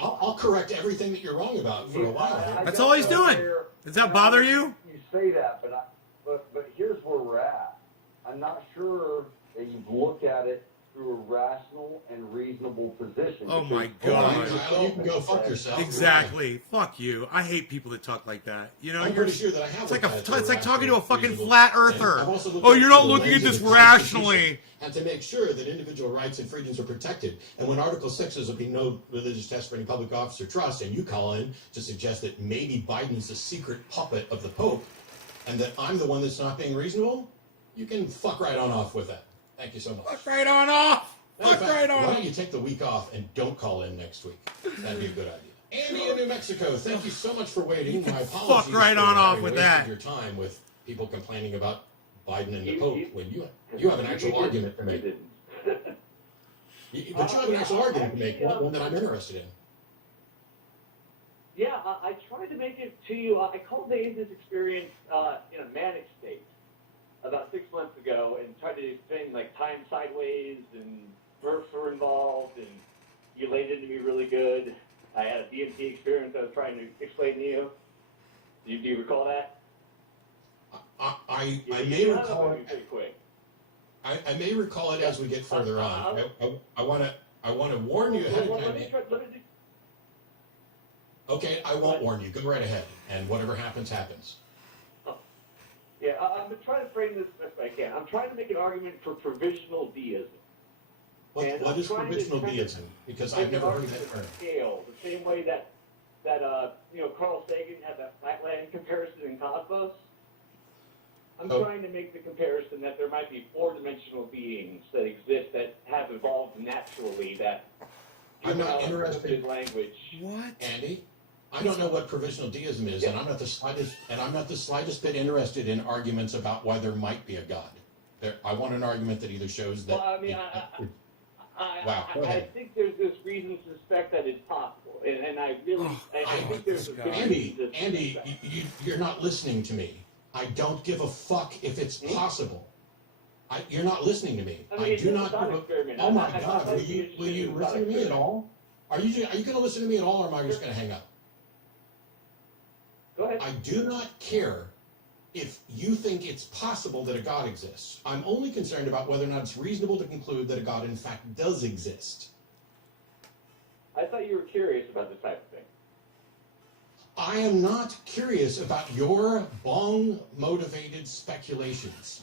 I'll correct everything that you're wrong about for a while. That's all he's doing. Does that bother you? You say that, but here's where we're at. I'm not sure that you've looked at it through a rational and reasonable position. Oh my Because- God. You can go fuck yourself. Exactly. Fuck you. I hate people that talk like that. You know, I'm you're. pretty sure that I have. It's like looked at it through it's like talking to a fucking reasonable- flat and earther. I've also looked Oh, at it you're not through the looking at lens this of the Constitution rationally. And to make sure that individual rights and freedoms are protected. And when Article 6 says there'll be no religious test for any public office or trust, and you call in to suggest that maybe Biden's a secret puppet of the Pope, and that I'm the one that's not being reasonable, you can fuck right on off with that. Thank you so much. Fuck right on off. Matter of Fuck fact, right why on. don't you take the week off and don't call in next week? That'd be a good idea. Andy in New Mexico, thank you so much for waiting. My apologies. fuck right for on off having with wasted that. Your time with people complaining about Biden and the You- Pope you- when you have an actual argument to make. But you have an actual argument to make, one that I'm interested in. Yeah, I tried to make it to you. I cultivated this experience in a manic state about 6 months ago and tried to explain like time sideways and births were involved, and you laid into me really good. I had a DMT experience I was trying to explain to you. Do you recall that? I You may hung up recall on me it. pretty quick. I may recall it as we get further on. I want to warn you ahead of Let time. me do. Okay, I won't warn you. Go right ahead, and whatever happens, happens. Yeah, I'm trying to frame this as best I can. I'm trying to make an argument for provisional deism. And What I'm is trying to provisional kind of deism? Because make I've never an heard argument that term. for scale, the same way that Carl Sagan had that flatland comparison in Cosmos. I'm Oh. trying to make the comparison that there might be four-dimensional beings that exist that have evolved naturally. That I'm not given our interested. limited language. What? Andy, I don't know what provisional deism is, and I'm not the slightest bit interested in arguments about why there might be a God. I want an argument that either shows that. Well, I mean, Wow, go I ahead. think there's reason to suspect that it's possible, and I really, I think there's a good Andy, reason to Andy, suspect. you're not listening to me. I don't give a fuck if it's possible. You're not listening to me. I mean, I it's do a not thought give a. experiment. Oh my I'm God! not Will you interested in listen to me at all? Are you going to listen to me at all, or am I just going to hang up? Go ahead. I do not care if you think it's possible that a God exists. I'm only concerned about whether or not it's reasonable to conclude that a God in fact does exist. I thought you were curious about this type of thing. I am not curious about your bong-motivated speculations.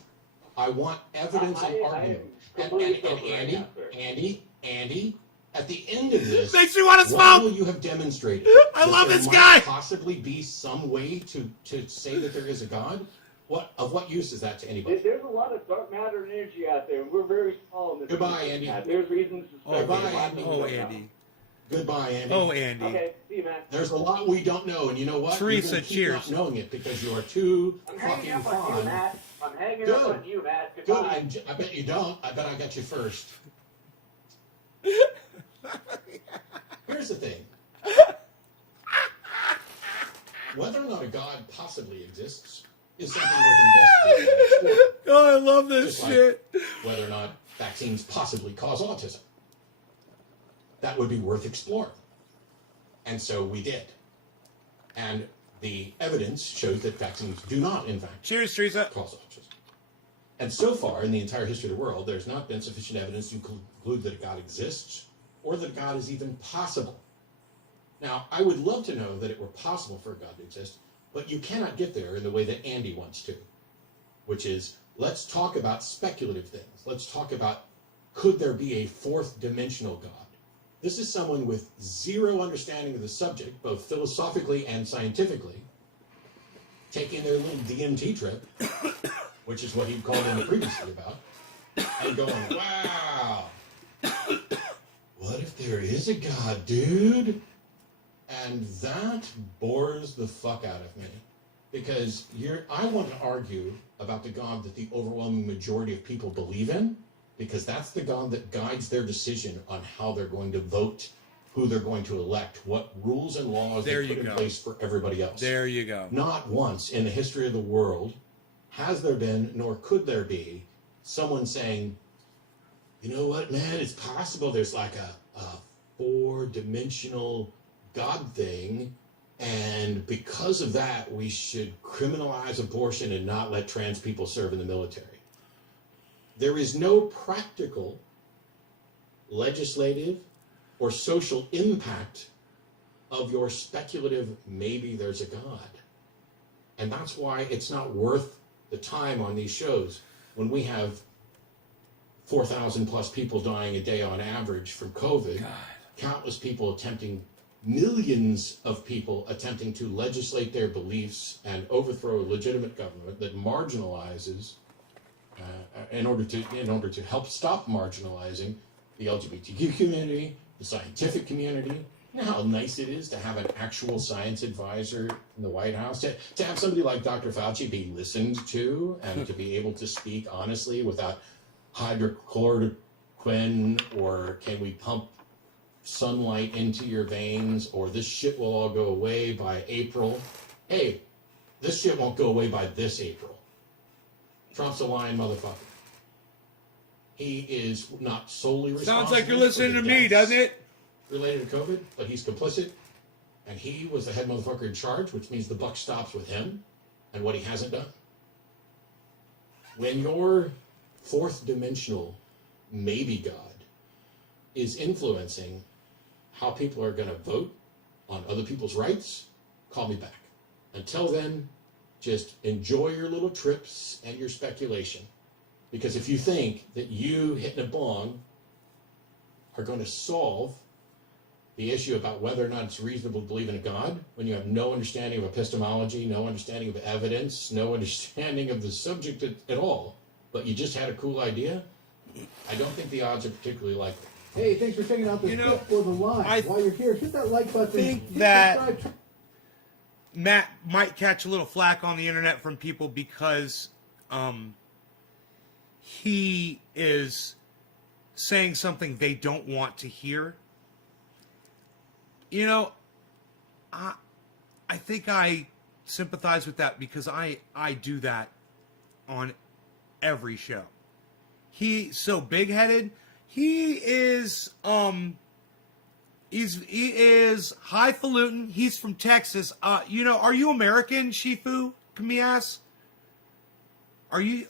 I want evidence and argument. And Andy, at the end of this, Makes me want to what will smoke. you have demonstrated? I That love there this might guy. Possibly be some way to say that there is a God? What use is that to anybody? There's a lot of dark matter and energy out there, and we're very small in this. Goodbye, universe. Andy. There's reasons to suspect. Goodbye, there's a lot of Andy. things Oh, we don't know. Andy. Goodbye, Andy. Oh, Andy. Okay, see you, man. There's a lot we don't know, and you know what? Teresa, You're gonna keep cheers. not knowing it because you are too I'm fucking hanging up on you, fond. Matt. I'm hanging Good. up on you, Matt. Good, Goodbye. and I bet you don't. I bet I got you first. Here's the thing. Whether or not a God possibly exists is something worth investigating. Oh, I love this Just like- shit. Whether or not vaccines possibly cause autism. That would be worth exploring. And so we did. And the evidence shows that vaccines do not, in fact, Cheers, Teresa. cause autism. And so far, in the entire history of the world, there's not been sufficient evidence to conclude that a God exists or that a God is even possible. Now, I would love to know that it were possible for a God to exist, but you cannot get there in the way that Andy wants to, which is, let's talk about speculative things. Let's talk about, could there be a fourth dimensional God? This is someone with zero understanding of the subject, both philosophically and scientifically, taking their little DMT trip, which is what he called in previously about, and going, wow, what if there is a God, dude? And that bores the fuck out of me. Because I want to argue about the God that the overwhelming majority of people believe in, because that's the God that guides their decision on how they're going to vote, who they're going to elect, what rules and laws they put in place for everybody else. There you go. Not once in the history of the world has there been, nor could there be, someone saying, you know what, man, it's possible there's like a four-dimensional God thing, and because of that, we should criminalize abortion and not let trans people serve in the military. There is no practical, legislative, or social impact of your speculative maybe there's a God. And that's why it's not worth the time on these shows when we have 4,000 plus people dying a day on average from COVID, countless people attempting, millions of people attempting to legislate their beliefs and overthrow a legitimate government that marginalizes, in order to help stop marginalizing the LGBTQ community, the scientific community. You know how nice it is to have an actual science advisor in the White House, to have somebody like Dr. Fauci be listened to and to be able to speak honestly without hydrochloroquine, or can we pump sunlight into your veins, or this shit will all go away by April. Hey, this shit won't go away by this April. Trump's a lying motherfucker. He is not solely responsible. Sounds like you're listening to me, doesn't it? Related to COVID, but he's complicit, and he was the head motherfucker in charge, which means the buck stops with him and what he hasn't done. When your fourth dimensional maybe God is influencing how people are going to vote on other people's rights, call me back. Until then, just enjoy your little trips and your speculation. Because if you think that you hitting a bong are going to solve the issue about whether or not it's reasonable to believe in a God, when you have no understanding of epistemology, no understanding of evidence, no understanding of the subject at all, but you just had a cool idea, I don't think the odds are particularly likely. Hey, thanks for checking out this clip for the live. While you're here, hit that like button. Think that Matt might catch a little flack on the internet from people because he is saying something they don't want to hear. You know, I think I sympathize with that because I do that on every show. He's so big-headed. He is highfalutin. He's from Texas. You know, are you American, Shifu? Can we ask? Are you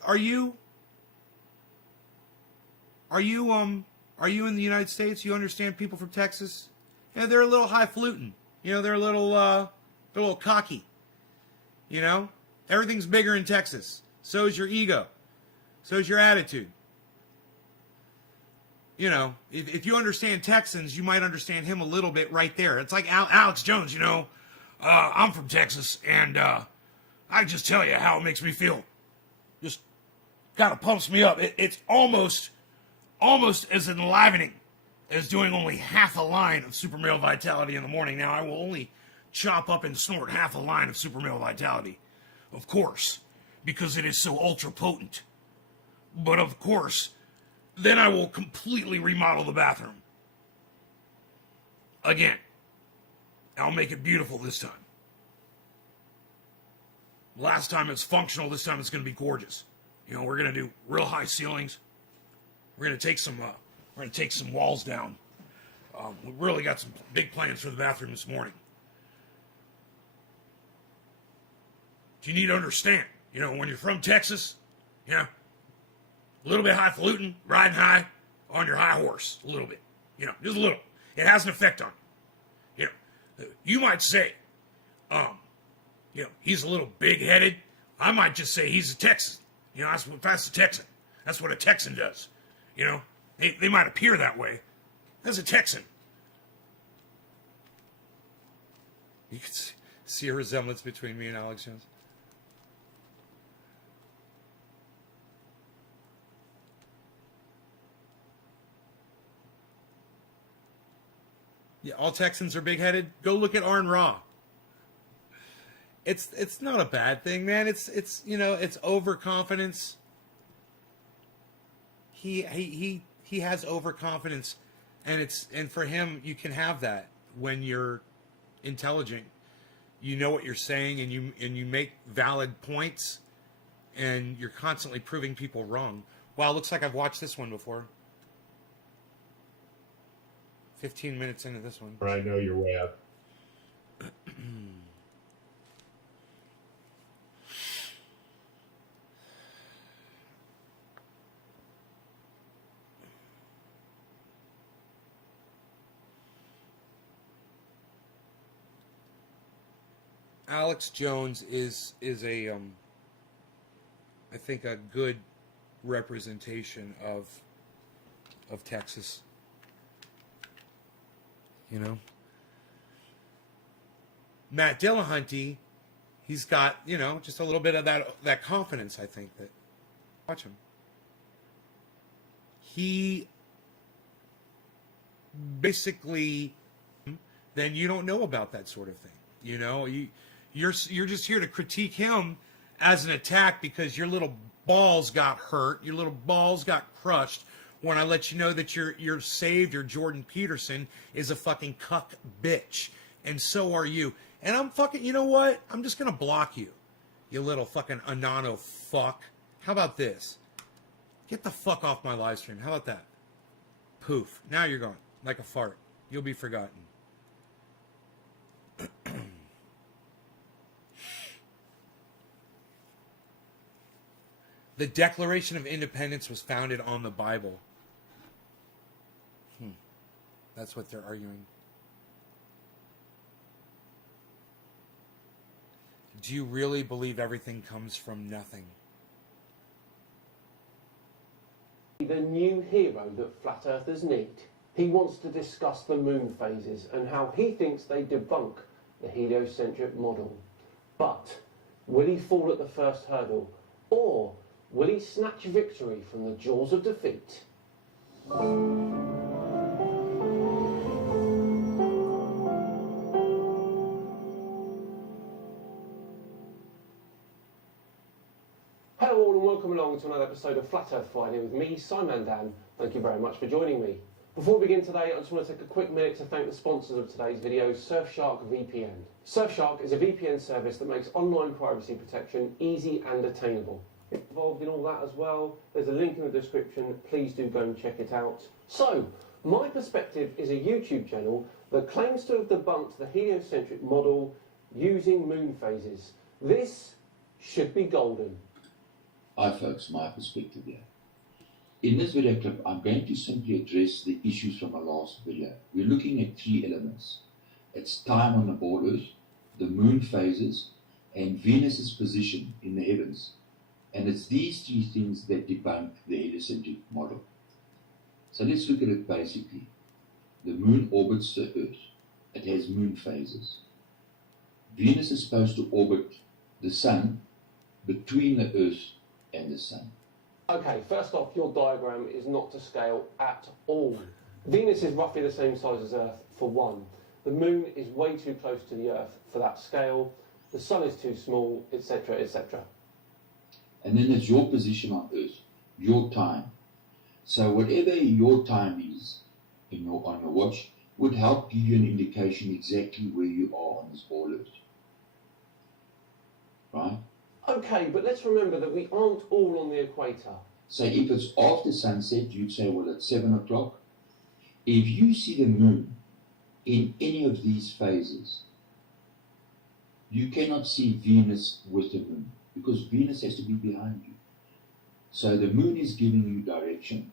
in the United States? You understand people from Texas? Yeah, they're a little highfalutin. You know, they're a little cocky. You know, everything's bigger in Texas. So is your ego. So is your attitude. You know, if you understand Texans, you might understand him a little bit right there. It's like Alex Jones, you know. I'm from Texas, and I just tell you how it makes me feel. Just kind of pumps me up. It's almost as enlivening as doing only half a line of super male vitality in the morning. Now, I will only chop up and snort half a line of super male vitality, of course, because it is so ultra potent. But of course, then I will completely remodel the bathroom. Again. I'll make it beautiful this time. Last time it's functional, this time it's going to be gorgeous. You know, we're going to do real high ceilings. We're going to take some walls down. We really got some big plans for the bathroom this morning. You need to understand, you know, when you're from Texas, you know, a little bit highfalutin, riding high on your high horse, a little bit, you know, just a little. It has an effect on you. You know, you might say, you know, he's a little big-headed. I might just say he's a Texan. You know, that's a Texan. That's what a Texan does. You know, they might appear that way. That's a Texan. You can see a resemblance between me and Alex Jones. Yeah, all Texans are big-headed. Go look at Arn Ra. It's not a bad thing, man. It's it's overconfidence. He has overconfidence, and for him, you can have that when you're intelligent. You know what you're saying, and you make valid points, and you're constantly proving people wrong. Wow, looks like I've watched this one before. 15 minutes into this one. I know your way up. Alex Jones is a I think a good representation of Texas. You know, Matt Dillahunty, he's got just a little bit of that confidence. I think that watch him. He basically then you don't know about that sort of thing. You're just here to critique him as an attack because your little balls got hurt, your little balls got crushed when I let you know that your savior Jordan Peterson is a fucking cuck bitch, and so are you. And I'm fucking, you know what? I'm just gonna block you, you little fucking anano fuck. How about this? Get the fuck off my live stream. How about that? Poof. Now you're gone like a fart. You'll be forgotten. The Declaration of Independence was founded on the Bible. That's what they're arguing. Do you really believe everything comes from nothing? The new hero that flat earthers need. He wants to discuss the moon phases and how he thinks they debunk the heliocentric model. But will he fall at the first hurdle, or will he snatch victory from the jaws of defeat? Hello all and welcome along to another episode of Flat Earth Friday with me, Simon Dan. Thank you very much for joining me. Before we begin today, I just want to take a quick minute to thank the sponsors of today's video, Surfshark VPN. Surfshark is a VPN service that makes online privacy protection easy and attainable. Involved in all that as well, there's a link in the description, please do go and check it out. So, My Perspective is a YouTube channel that claims to have debunked the heliocentric model using moon phases. This should be golden. Hi folks, My Perspective here. In this video clip, I'm going to simply address the issues from my last video. We're looking at three elements. It's time on the borders, the moon phases, and Venus's position in the heavens. And it's these three things that debunk the heliocentric model. So let's look at it basically. The moon orbits the Earth. It has moon phases. Venus is supposed to orbit the Sun between the Earth and the Sun. Okay, first off, your diagram is not to scale at all. Venus is roughly the same size as Earth for one. The moon is way too close to the Earth for that scale. The Sun is too small, etc., etc. And then there's your position on Earth, your time. So whatever your time is on your watch would help give you an indication exactly where you are on this ball Earth. Right? Okay, but let's remember that we aren't all on the equator. So if it's after sunset, you'd say, well, it's 7 o'clock. If you see the moon in any of these phases, you cannot see Venus with the moon because Venus has to be behind you. So the moon is giving you direction.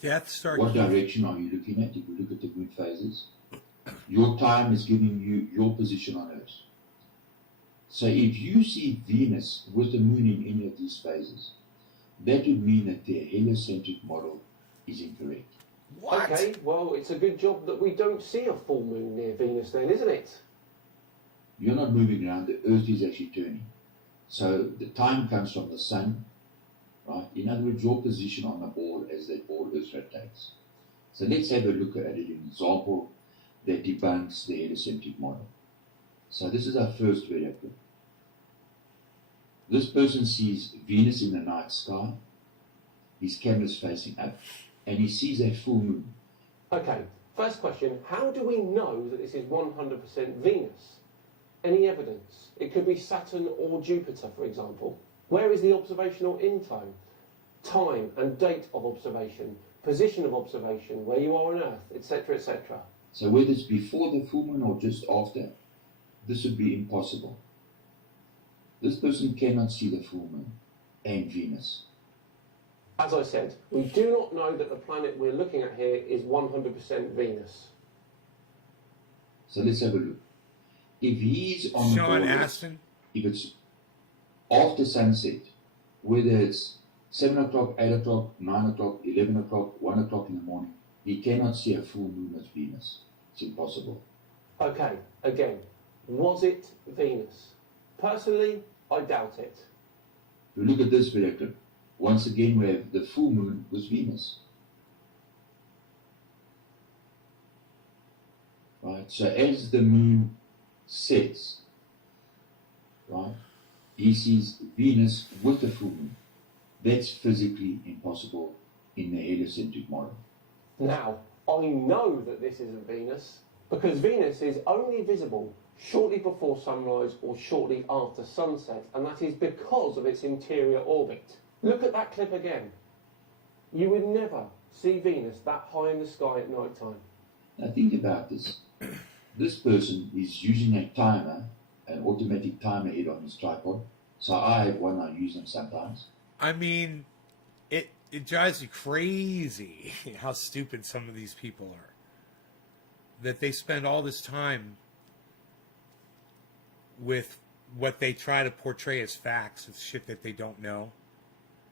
Death Star. What direction are you looking at if you look at the moon phases? Your time is giving you your position on Earth. So if you see Venus with the moon in any of these phases, that would mean that the heliocentric model is incorrect. What? Okay, well, it's a good job that we don't see a full moon near Venus then, isn't it? You're not moving around, the Earth is actually turning. So the time comes from the Sun, right? In other words, your position on the ball as that ball Earth rotates. So let's have a look at an example that debunks the heliocentric model. So this is our first video clip. This person sees Venus in the night sky. His camera's facing up, and he sees a full moon. Okay, first question, how do we know that this is 100% Venus? Any evidence? It could be Saturn or Jupiter, for example. Where is the observational info? Time and date of observation, position of observation, where you are on Earth, etc., etc. So whether it's before the full moon or just after, this would be impossible. This person cannot see the full moon and Venus. As I said, we do not know that the planet we're looking at here is 100% Venus. So let's have a look. If he's on the Sean border, Astin. if it's after sunset, whether it's 7 o'clock, 8 o'clock, 9 o'clock, 11 o'clock, 1 o'clock in the morning, he cannot see a full moon as Venus. It's impossible. Okay, again, was it Venus? Personally, I doubt it. If you look at this video clip, once again we have the full moon was Venus. Right, so as the moon sets, right, he sees Venus with the full moon. That's physically impossible in the heliocentric model. Now, I know that this isn't Venus, because Venus is only visible shortly before sunrise or shortly after sunset, and that is because of its interior orbit. Look at that clip again. You would never see Venus that high in the sky at night time. Now think about this. This person is using a timer, an automatic timer head on his tripod. So I have one, I use them sometimes. I mean, it drives you crazy how stupid some of these people are. That they spend all this time with what they try to portray as facts of shit that they don't know.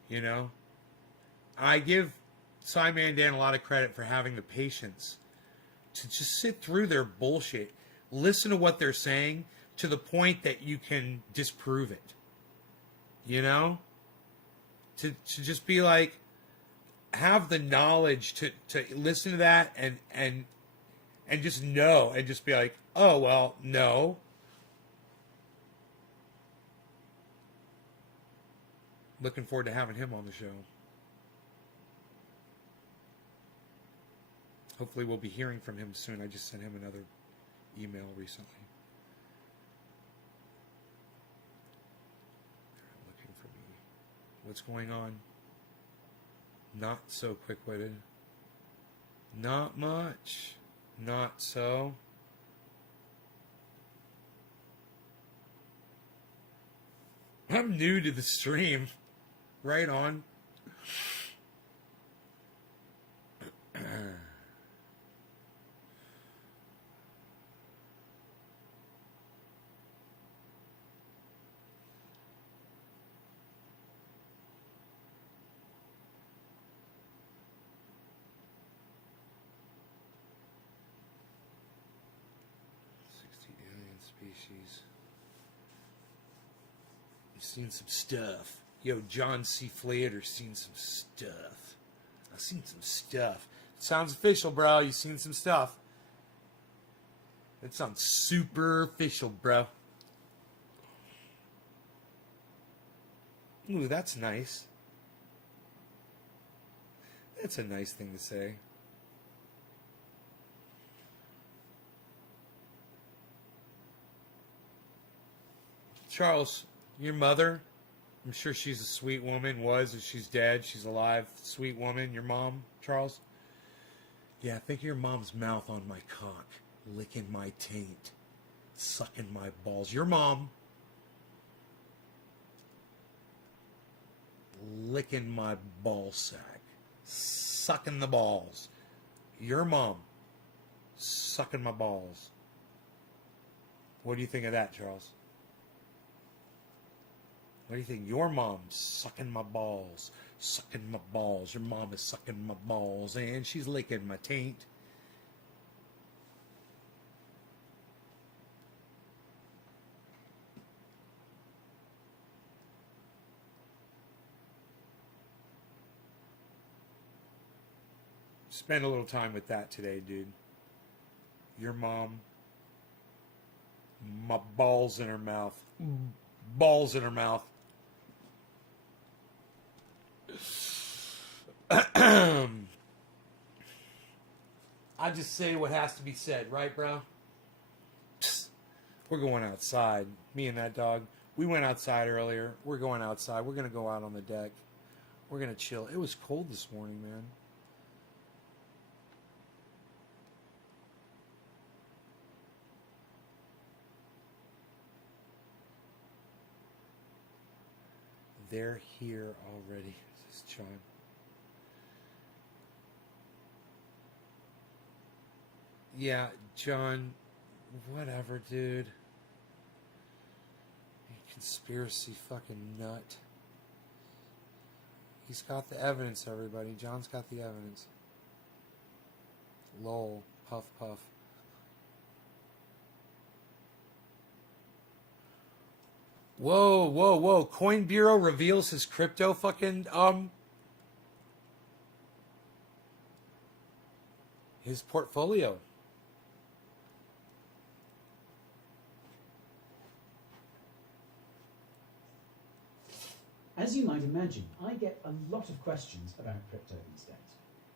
You know? I give Simon Dan a lot of credit for having the patience to just sit through their bullshit, listen to what they're saying to the point that you can disprove it. You know? To just be like, have the knowledge to listen to that and just know and just be like, oh, well, no. Looking forward to having him on the show. Hopefully we'll be hearing from him soon. I just sent him another email recently. They're looking for me. What's going on? Not so quick-witted. Not much. Not so. I'm new to the stream. Right on. Species. You've seen some stuff. Yo, John C. Flater's seen some stuff. I've seen some stuff. It sounds official, bro. You've seen some stuff. It sounds super official, bro. Ooh, that's nice. That's a nice thing to say. Charles, your mother, I'm sure she's a sweet woman, was, if she's dead, she's alive, sweet woman, your mom, Charles? Yeah, think of your mom's mouth on my cock, licking my taint, sucking my balls. Your mom, licking my ball sack, sucking the balls. Your mom, sucking my balls. What do you think of that, Charles? What do you think? Your mom's sucking my balls. Sucking my balls. Your mom is sucking my balls. And she's licking my taint. Spend a little time with that today, dude. Your mom My balls in her mouth. Balls in her mouth. I just say what has to be said, right, bro? Psst. We're going outside. Me and that dog. We went outside earlier. We're going outside. We're going to go out on the deck. We're going to chill. It was cold this morning, man. They're here already, says John. Yeah, John, whatever, dude. Conspiracy fucking nut. He's got the evidence, everybody. John's got the evidence. Lol. Puff, puff. Whoa, whoa, whoa. Coin Bureau reveals his crypto fucking, his portfolio. As you might imagine, I get a lot of questions about crypto these days.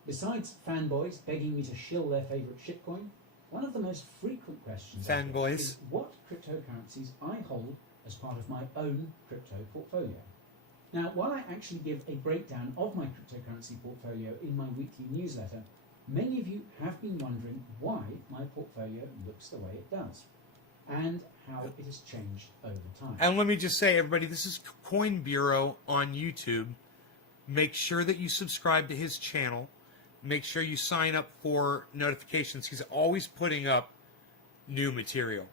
Besides fanboys begging me to shill their favourite shitcoin, one of the most frequent questions Fanboys. is what cryptocurrencies I hold as part of my own crypto portfolio. Now, while I actually give a breakdown of my cryptocurrency portfolio in my weekly newsletter, many of you have been wondering why my portfolio looks the way it does, and how it has changed over time. And let me just say, everybody, this is Coin Bureau on YouTube. Make sure that you subscribe to his channel. Make sure you sign up for notifications. He's always putting up new material.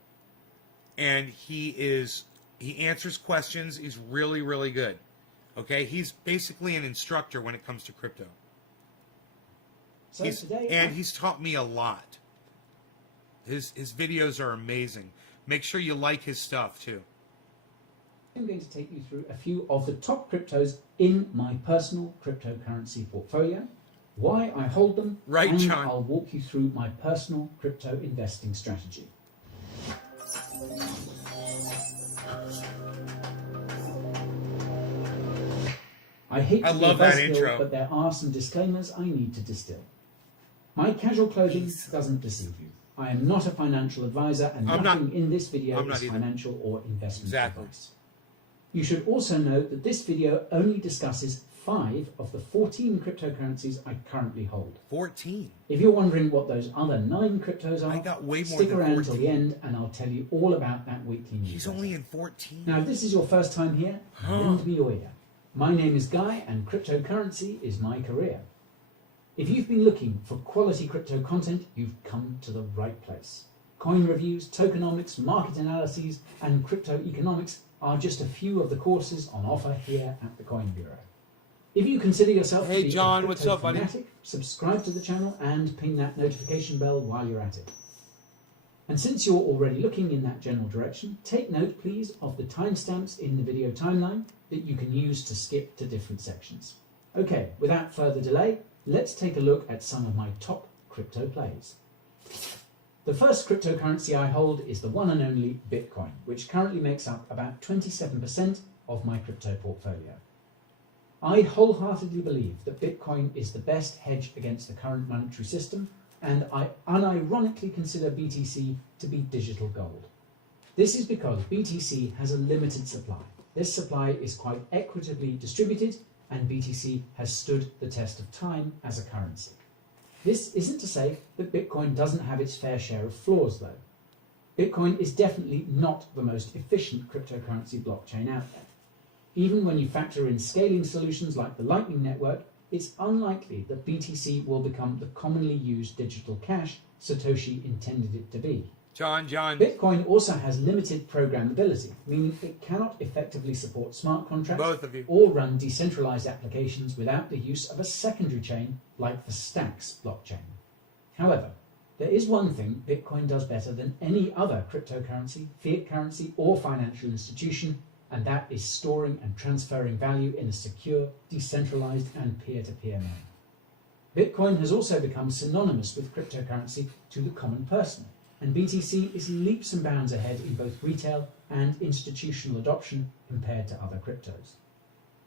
And he answers questions. He's really, really good. Okay? He's basically an instructor when it comes to crypto. So today, he's taught me a lot. His videos are amazing. Make sure you like his stuff, too. I'm going to take you through a few of the top cryptos in my personal cryptocurrency portfolio, why I hold them, right, and John. I'll walk you through my personal crypto investing strategy. I hate to love be a that buzzkill, intro. but there are some disclaimers I need to distill. My casual clothing doesn't deceive you. I am not a financial advisor, and nothing in this video is financial or investment advice. You should also note that this video only discusses 5 of the 14 cryptocurrencies I currently hold. 14? If you're wondering what those other 9 cryptos are, I got way more stick than around 14. till the end and I'll tell you all about that weekly newsletter. He's only in 14. Now, if this is your first time here, lend me your ear. My name is Guy, and cryptocurrency is my career. If you've been looking for quality crypto content, you've come to the right place. Coin reviews, tokenomics, market analyses, and crypto economics are just a few of the courses on offer here at the Coin Bureau. If you consider yourself to be John, a what's crypto up, buddy? fanatic, subscribe to the channel and ping that notification bell while you're at it. And since you're already looking in that general direction, take note, please, of the timestamps in the video timeline that you can use to skip to different sections. Okay, without further delay, let's take a look at some of my top crypto plays. The first cryptocurrency I hold is the one and only Bitcoin, which currently makes up about 27% of my crypto portfolio. I wholeheartedly believe that Bitcoin is the best hedge against the current monetary system, and I unironically consider BTC to be digital gold. This is because BTC has a limited supply. This supply is quite equitably distributed, and BTC has stood the test of time as a currency. This isn't to say that Bitcoin doesn't have its fair share of flaws, though. Bitcoin is definitely not the most efficient cryptocurrency blockchain out there. Even when you factor in scaling solutions like the Lightning Network, it's unlikely that BTC will become the commonly used digital cash Satoshi intended it to be. John. Bitcoin also has limited programmability, meaning it cannot effectively support smart contracts Both of you. or run decentralized applications without the use of a secondary chain like the Stacks blockchain. However, there is one thing Bitcoin does better than any other cryptocurrency, fiat currency, or financial institution, and that is storing and transferring value in a secure, decentralized, and peer-to-peer manner. Bitcoin has also become synonymous with cryptocurrency to the common person. and BTC is leaps and bounds ahead in both retail and institutional adoption compared to other cryptos.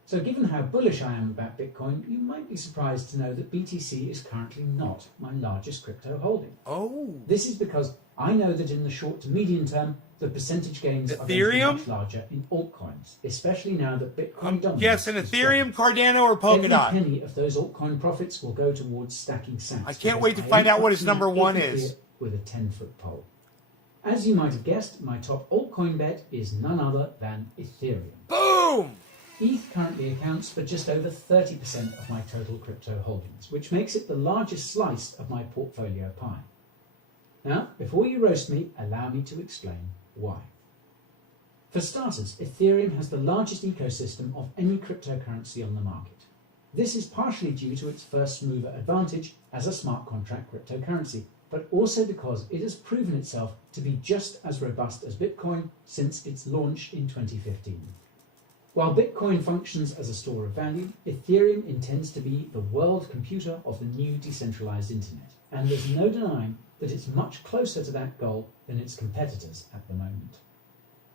So given how bullish I am about Bitcoin, you might be surprised to know that BTC is currently not my largest crypto holding. Oh. This is because I know that in the short to medium term, the percentage gains are going to be Ethereum? much larger in altcoins, especially now that Bitcoin dominates. Yes, an the Ethereum, stock. Cardano, or Polkadot. Every penny of those altcoin profits will go towards stacking sats. I can't because wait to I find am out what his up to number my one eighth is. year With a 10-foot pole. As you might have guessed, my top altcoin bet is none other than Ethereum. Boom! ETH currently accounts for just over 30% of my total crypto holdings, which makes it the largest slice of my portfolio pie. Now, before you roast me, allow me to explain why. For starters, Ethereum has the largest ecosystem of any cryptocurrency on the market. This is partially due to its first mover advantage as a smart contract cryptocurrency, but also because it has proven itself to be just as robust as Bitcoin since its launch in 2015. While Bitcoin functions as a store of value, Ethereum intends to be the world computer of the new decentralized internet, and there's no denying that it's much closer to that goal than its competitors at the moment.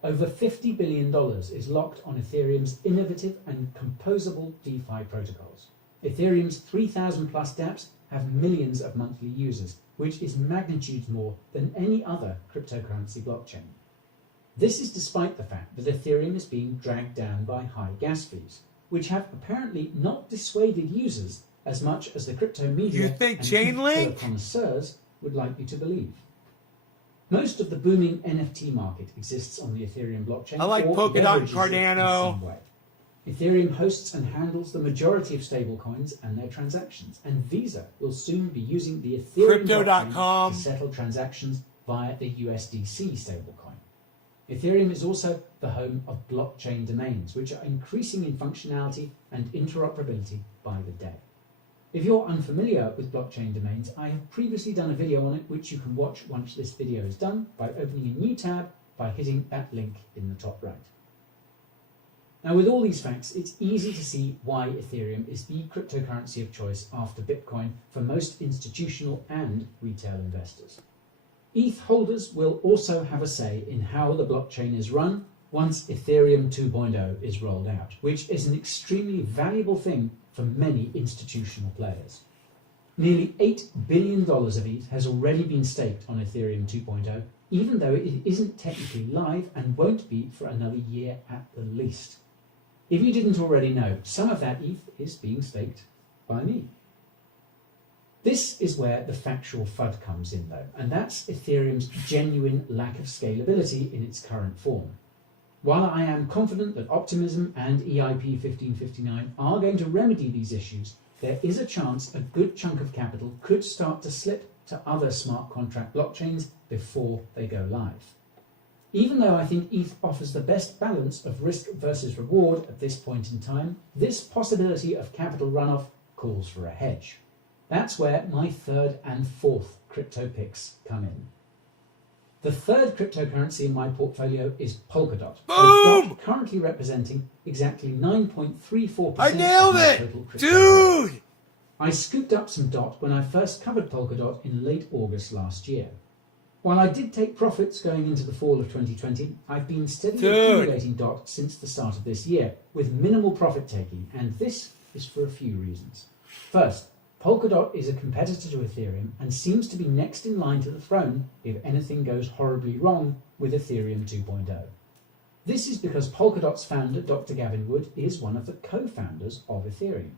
Over $50 billion is locked on Ethereum's innovative and composable DeFi protocols. Ethereum's 3,000 plus dApps have millions of monthly users, which is magnitudes more than any other cryptocurrency blockchain. This is despite the fact that Ethereum is being dragged down by high gas fees, which have apparently not dissuaded users as much as the crypto media You think and Chainlink? crypto connoisseurs would like you to believe. Most of the booming NFT market exists on the Ethereum blockchain. I like or Polkadot and leverages it in Cardano. some way. Ethereum hosts and handles the majority of stablecoins and their transactions, and Visa will soon be using the Ethereum Crypto.com. blockchain to settle transactions via the USDC stablecoin. Ethereum is also the home of blockchain domains, which are increasing in functionality and interoperability by the day. If you're unfamiliar with blockchain domains, I have previously done a video on it, which you can watch once this video is done by opening a new tab by hitting that link in the top right. Now, with all these facts, it's easy to see why Ethereum is the cryptocurrency of choice after Bitcoin for most institutional and retail investors. ETH holders will also have a say in how the blockchain is run once Ethereum 2.0 is rolled out, which is an extremely valuable thing for many institutional players. Nearly $8 billion of ETH has already been staked on Ethereum 2.0, even though it isn't technically live and won't be for another year at the least. If you didn't already know, some of that ETH is being staked by me. This is where the factual FUD comes in though, and that's Ethereum's genuine lack of scalability in its current form. While I am confident that Optimism and EIP 1559 are going to remedy these issues, there is a chance a good chunk of capital could start to slip to other smart contract blockchains before they go live. Even though I think ETH offers the best balance of risk versus reward at this point in time, this possibility of capital runoff calls for a hedge. That's where my third and fourth crypto picks come in. The third cryptocurrency in my portfolio is Polkadot, Boom! with DOT currently representing exactly 9.34% I nailed of my it! total crypto. Dude! I scooped up some DOT when I first covered Polkadot in late August last year. While I did take profits going into the fall of 2020, I've been steadily accumulating DOT since the start of this year, with minimal profit taking, and this is for a few reasons. First, Polkadot is a competitor to Ethereum and seems to be next in line to the throne if anything goes horribly wrong with Ethereum 2.0. This is because Polkadot's founder, Dr. Gavin Wood, is one of the co-founders of Ethereum.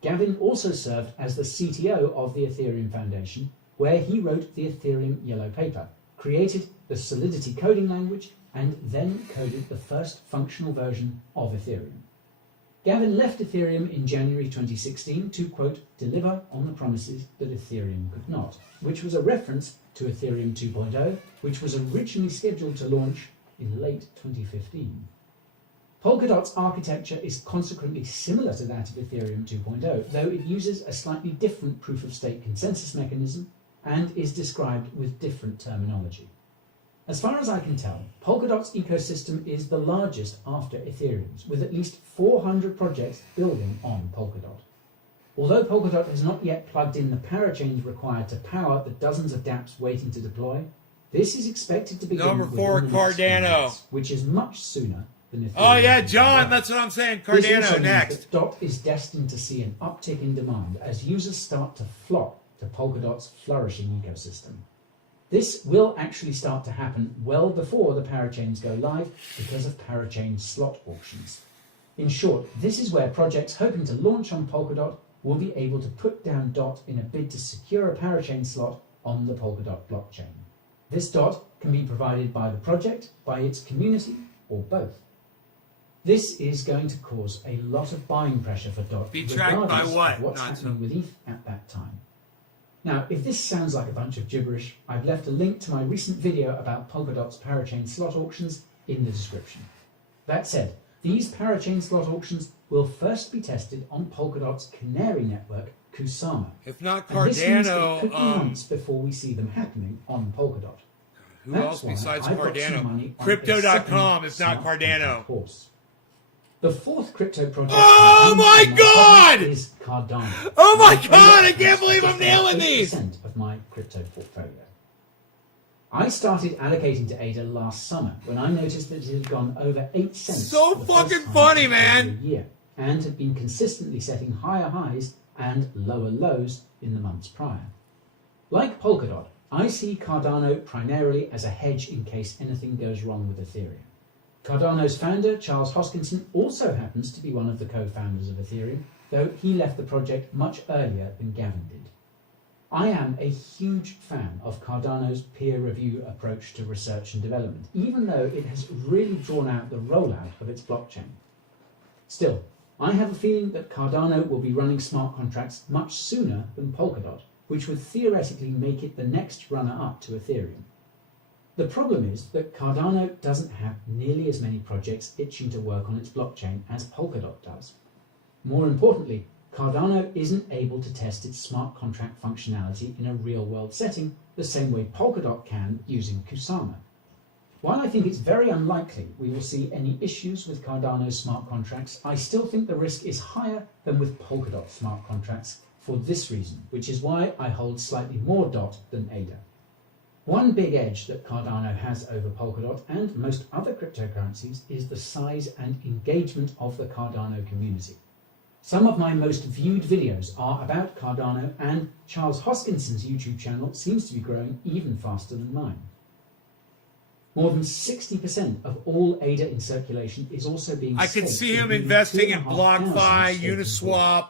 Gavin also served as the CTO of the Ethereum Foundation, where he wrote the Ethereum Yellow Paper, created the Solidity coding language, and then coded the first functional version of Ethereum. Gavin left Ethereum in January 2016 to, quote, deliver on the promises that Ethereum could not, which was a reference to Ethereum 2.0, which was originally scheduled to launch in late 2015. Polkadot's architecture is consequently similar to that of Ethereum 2.0, though it uses a slightly different proof-of-stake consensus mechanism and is described with different terminology. As far as I can tell, Polkadot's ecosystem is the largest after Ethereum's, with at least 400 projects building on Polkadot. Although Polkadot has not yet plugged in the parachains required to power the dozens of dApps waiting to deploy, This is expected to begin Number 4, within the next few Cardano. months, which is much sooner than Ethereum. Oh yeah, is John, today. that's what I'm saying. This also Cardano means next. that DOT is destined to see an uptick in demand as users start to flock to Polkadot's flourishing ecosystem. This will actually start to happen well before the parachains go live because of parachain slot auctions. In short, this is where projects hoping to launch on Polkadot will be able to put down DOT in a bid to secure a parachain slot on the Polkadot blockchain. This DOT can be provided by the project, by its community, or both. This is going to cause a lot of buying pressure for DOT, Be tracked by regardless what? of what's Not happening so. with ETH at that time. Now, if this sounds like a bunch of gibberish, I've left a link to my recent video about Polkadot's parachain slot auctions in the description. That said, these parachain slot auctions will first be tested on Polkadot's canary network, Kusama. If not And this means that Cardano, it could be months before we see them happening on Polkadot. who That's else why besides I've got some Cardano? money on a Crypto.com, second if not smart contract Cardano. horse. The fourth crypto project Oh I my own on God! Polkadot is Cardano. Oh my With God, over I can't believe I'm nailing 8% these! of my crypto portfolio. I started allocating to ADA last summer when I noticed that it had gone over 8 cents. So for the fucking first time funny, in man. over a year, and had been consistently setting higher highs and lower lows in the months prior. Like Polkadot, I see Cardano primarily as a hedge in case anything goes wrong with Ethereum. Cardano's founder, Charles Hoskinson, also happens to be one of the co-founders of Ethereum, though he left the project much earlier than Gavin did. I am a huge fan of Cardano's peer review approach to research and development, even though it has really drawn out the rollout of its blockchain. Still, I have a feeling that Cardano will be running smart contracts much sooner than Polkadot, which would theoretically make it the next runner-up to Ethereum. The problem is that Cardano doesn't have nearly as many projects itching to work on its blockchain as Polkadot does. More importantly, Cardano isn't able to test its smart contract functionality in a real-world setting the same way Polkadot can using Kusama. While I think it's very unlikely we will see any issues with Cardano's smart contracts, I still think the risk is higher than with Polkadot smart contracts for this reason, which is why I hold slightly more DOT than ADA. One big edge that Cardano has over Polkadot and most other cryptocurrencies is the size and engagement of the Cardano community. Some of my most viewed videos are about Cardano, and Charles Hoskinson's YouTube channel seems to be growing even faster than mine. More than 60% of all ADA in circulation is also being I can staked see him nearly investing in 2,500 BlockFi, staking pools. Uniswap.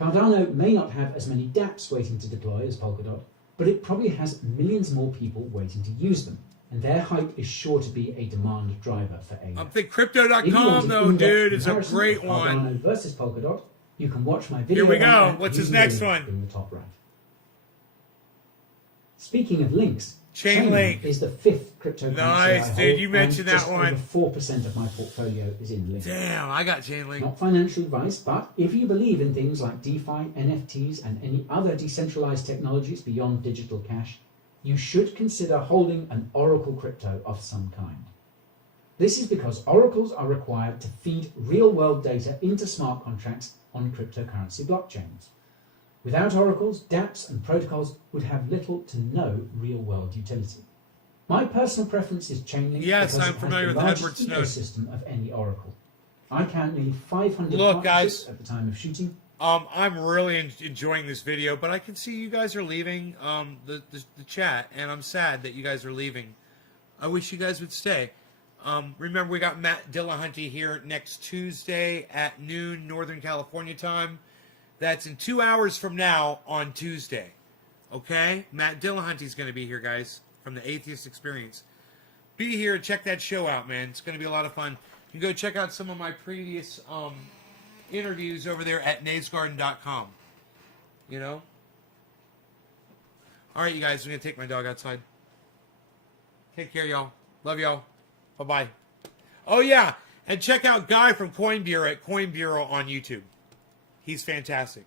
Cardano may not have as many dApps waiting to deploy as Polkadot, but it probably has millions more people waiting to use them, and their hype is sure to be a demand driver for ADA. I'm thinking If you want Crypto.com an though, in-depth dude, is a comparison great of one. Cardano versus Polkadot, you can watch my video. Here we on go. that What's his using the next link one? in the top right. Speaking of links, Chainlink is the fifth cryptocurrency Nice, I dude. hold, You mentioned and that just one. Over 4% of my portfolio is in Link. Damn, I got Chainlink. Not financial advice, but if you believe in things like DeFi, NFTs, and any other decentralized technologies beyond digital cash, you should consider holding an Oracle crypto of some kind. This is because oracles are required to feed real-world data into smart contracts on cryptocurrency blockchains. Without oracles, dApps and protocols would have little to no real-world utility. My personal preference is Chainlink Yes, because I'm it familiar has with the Edward largest Snowden. ecosystem of any oracle. I count nearly 500 Look, partnerships guys. at the time of shooting. I'm really enjoying this video, but I can see you guys are leaving the chat, and I'm sad that you guys are leaving. I wish you guys would stay. Remember, we got Matt DILLAHUNTY here next Tuesday at noon Northern California time. That's in 2 hours from now on Tuesday. Okay? Matt DILLAHUNTY's going to be here, guys, from the Atheist Experience. Be here. Check that show out, man. It's going to be a lot of fun. You can go check out some of my previous interviews over there at naysgarden.com. You know? All right, you guys. I'm going to take my dog outside. Take care, y'all. Love y'all. Bye-bye. Oh, yeah. And check out Guy from Coin Bureau at Coin Bureau on YouTube. He's fantastic.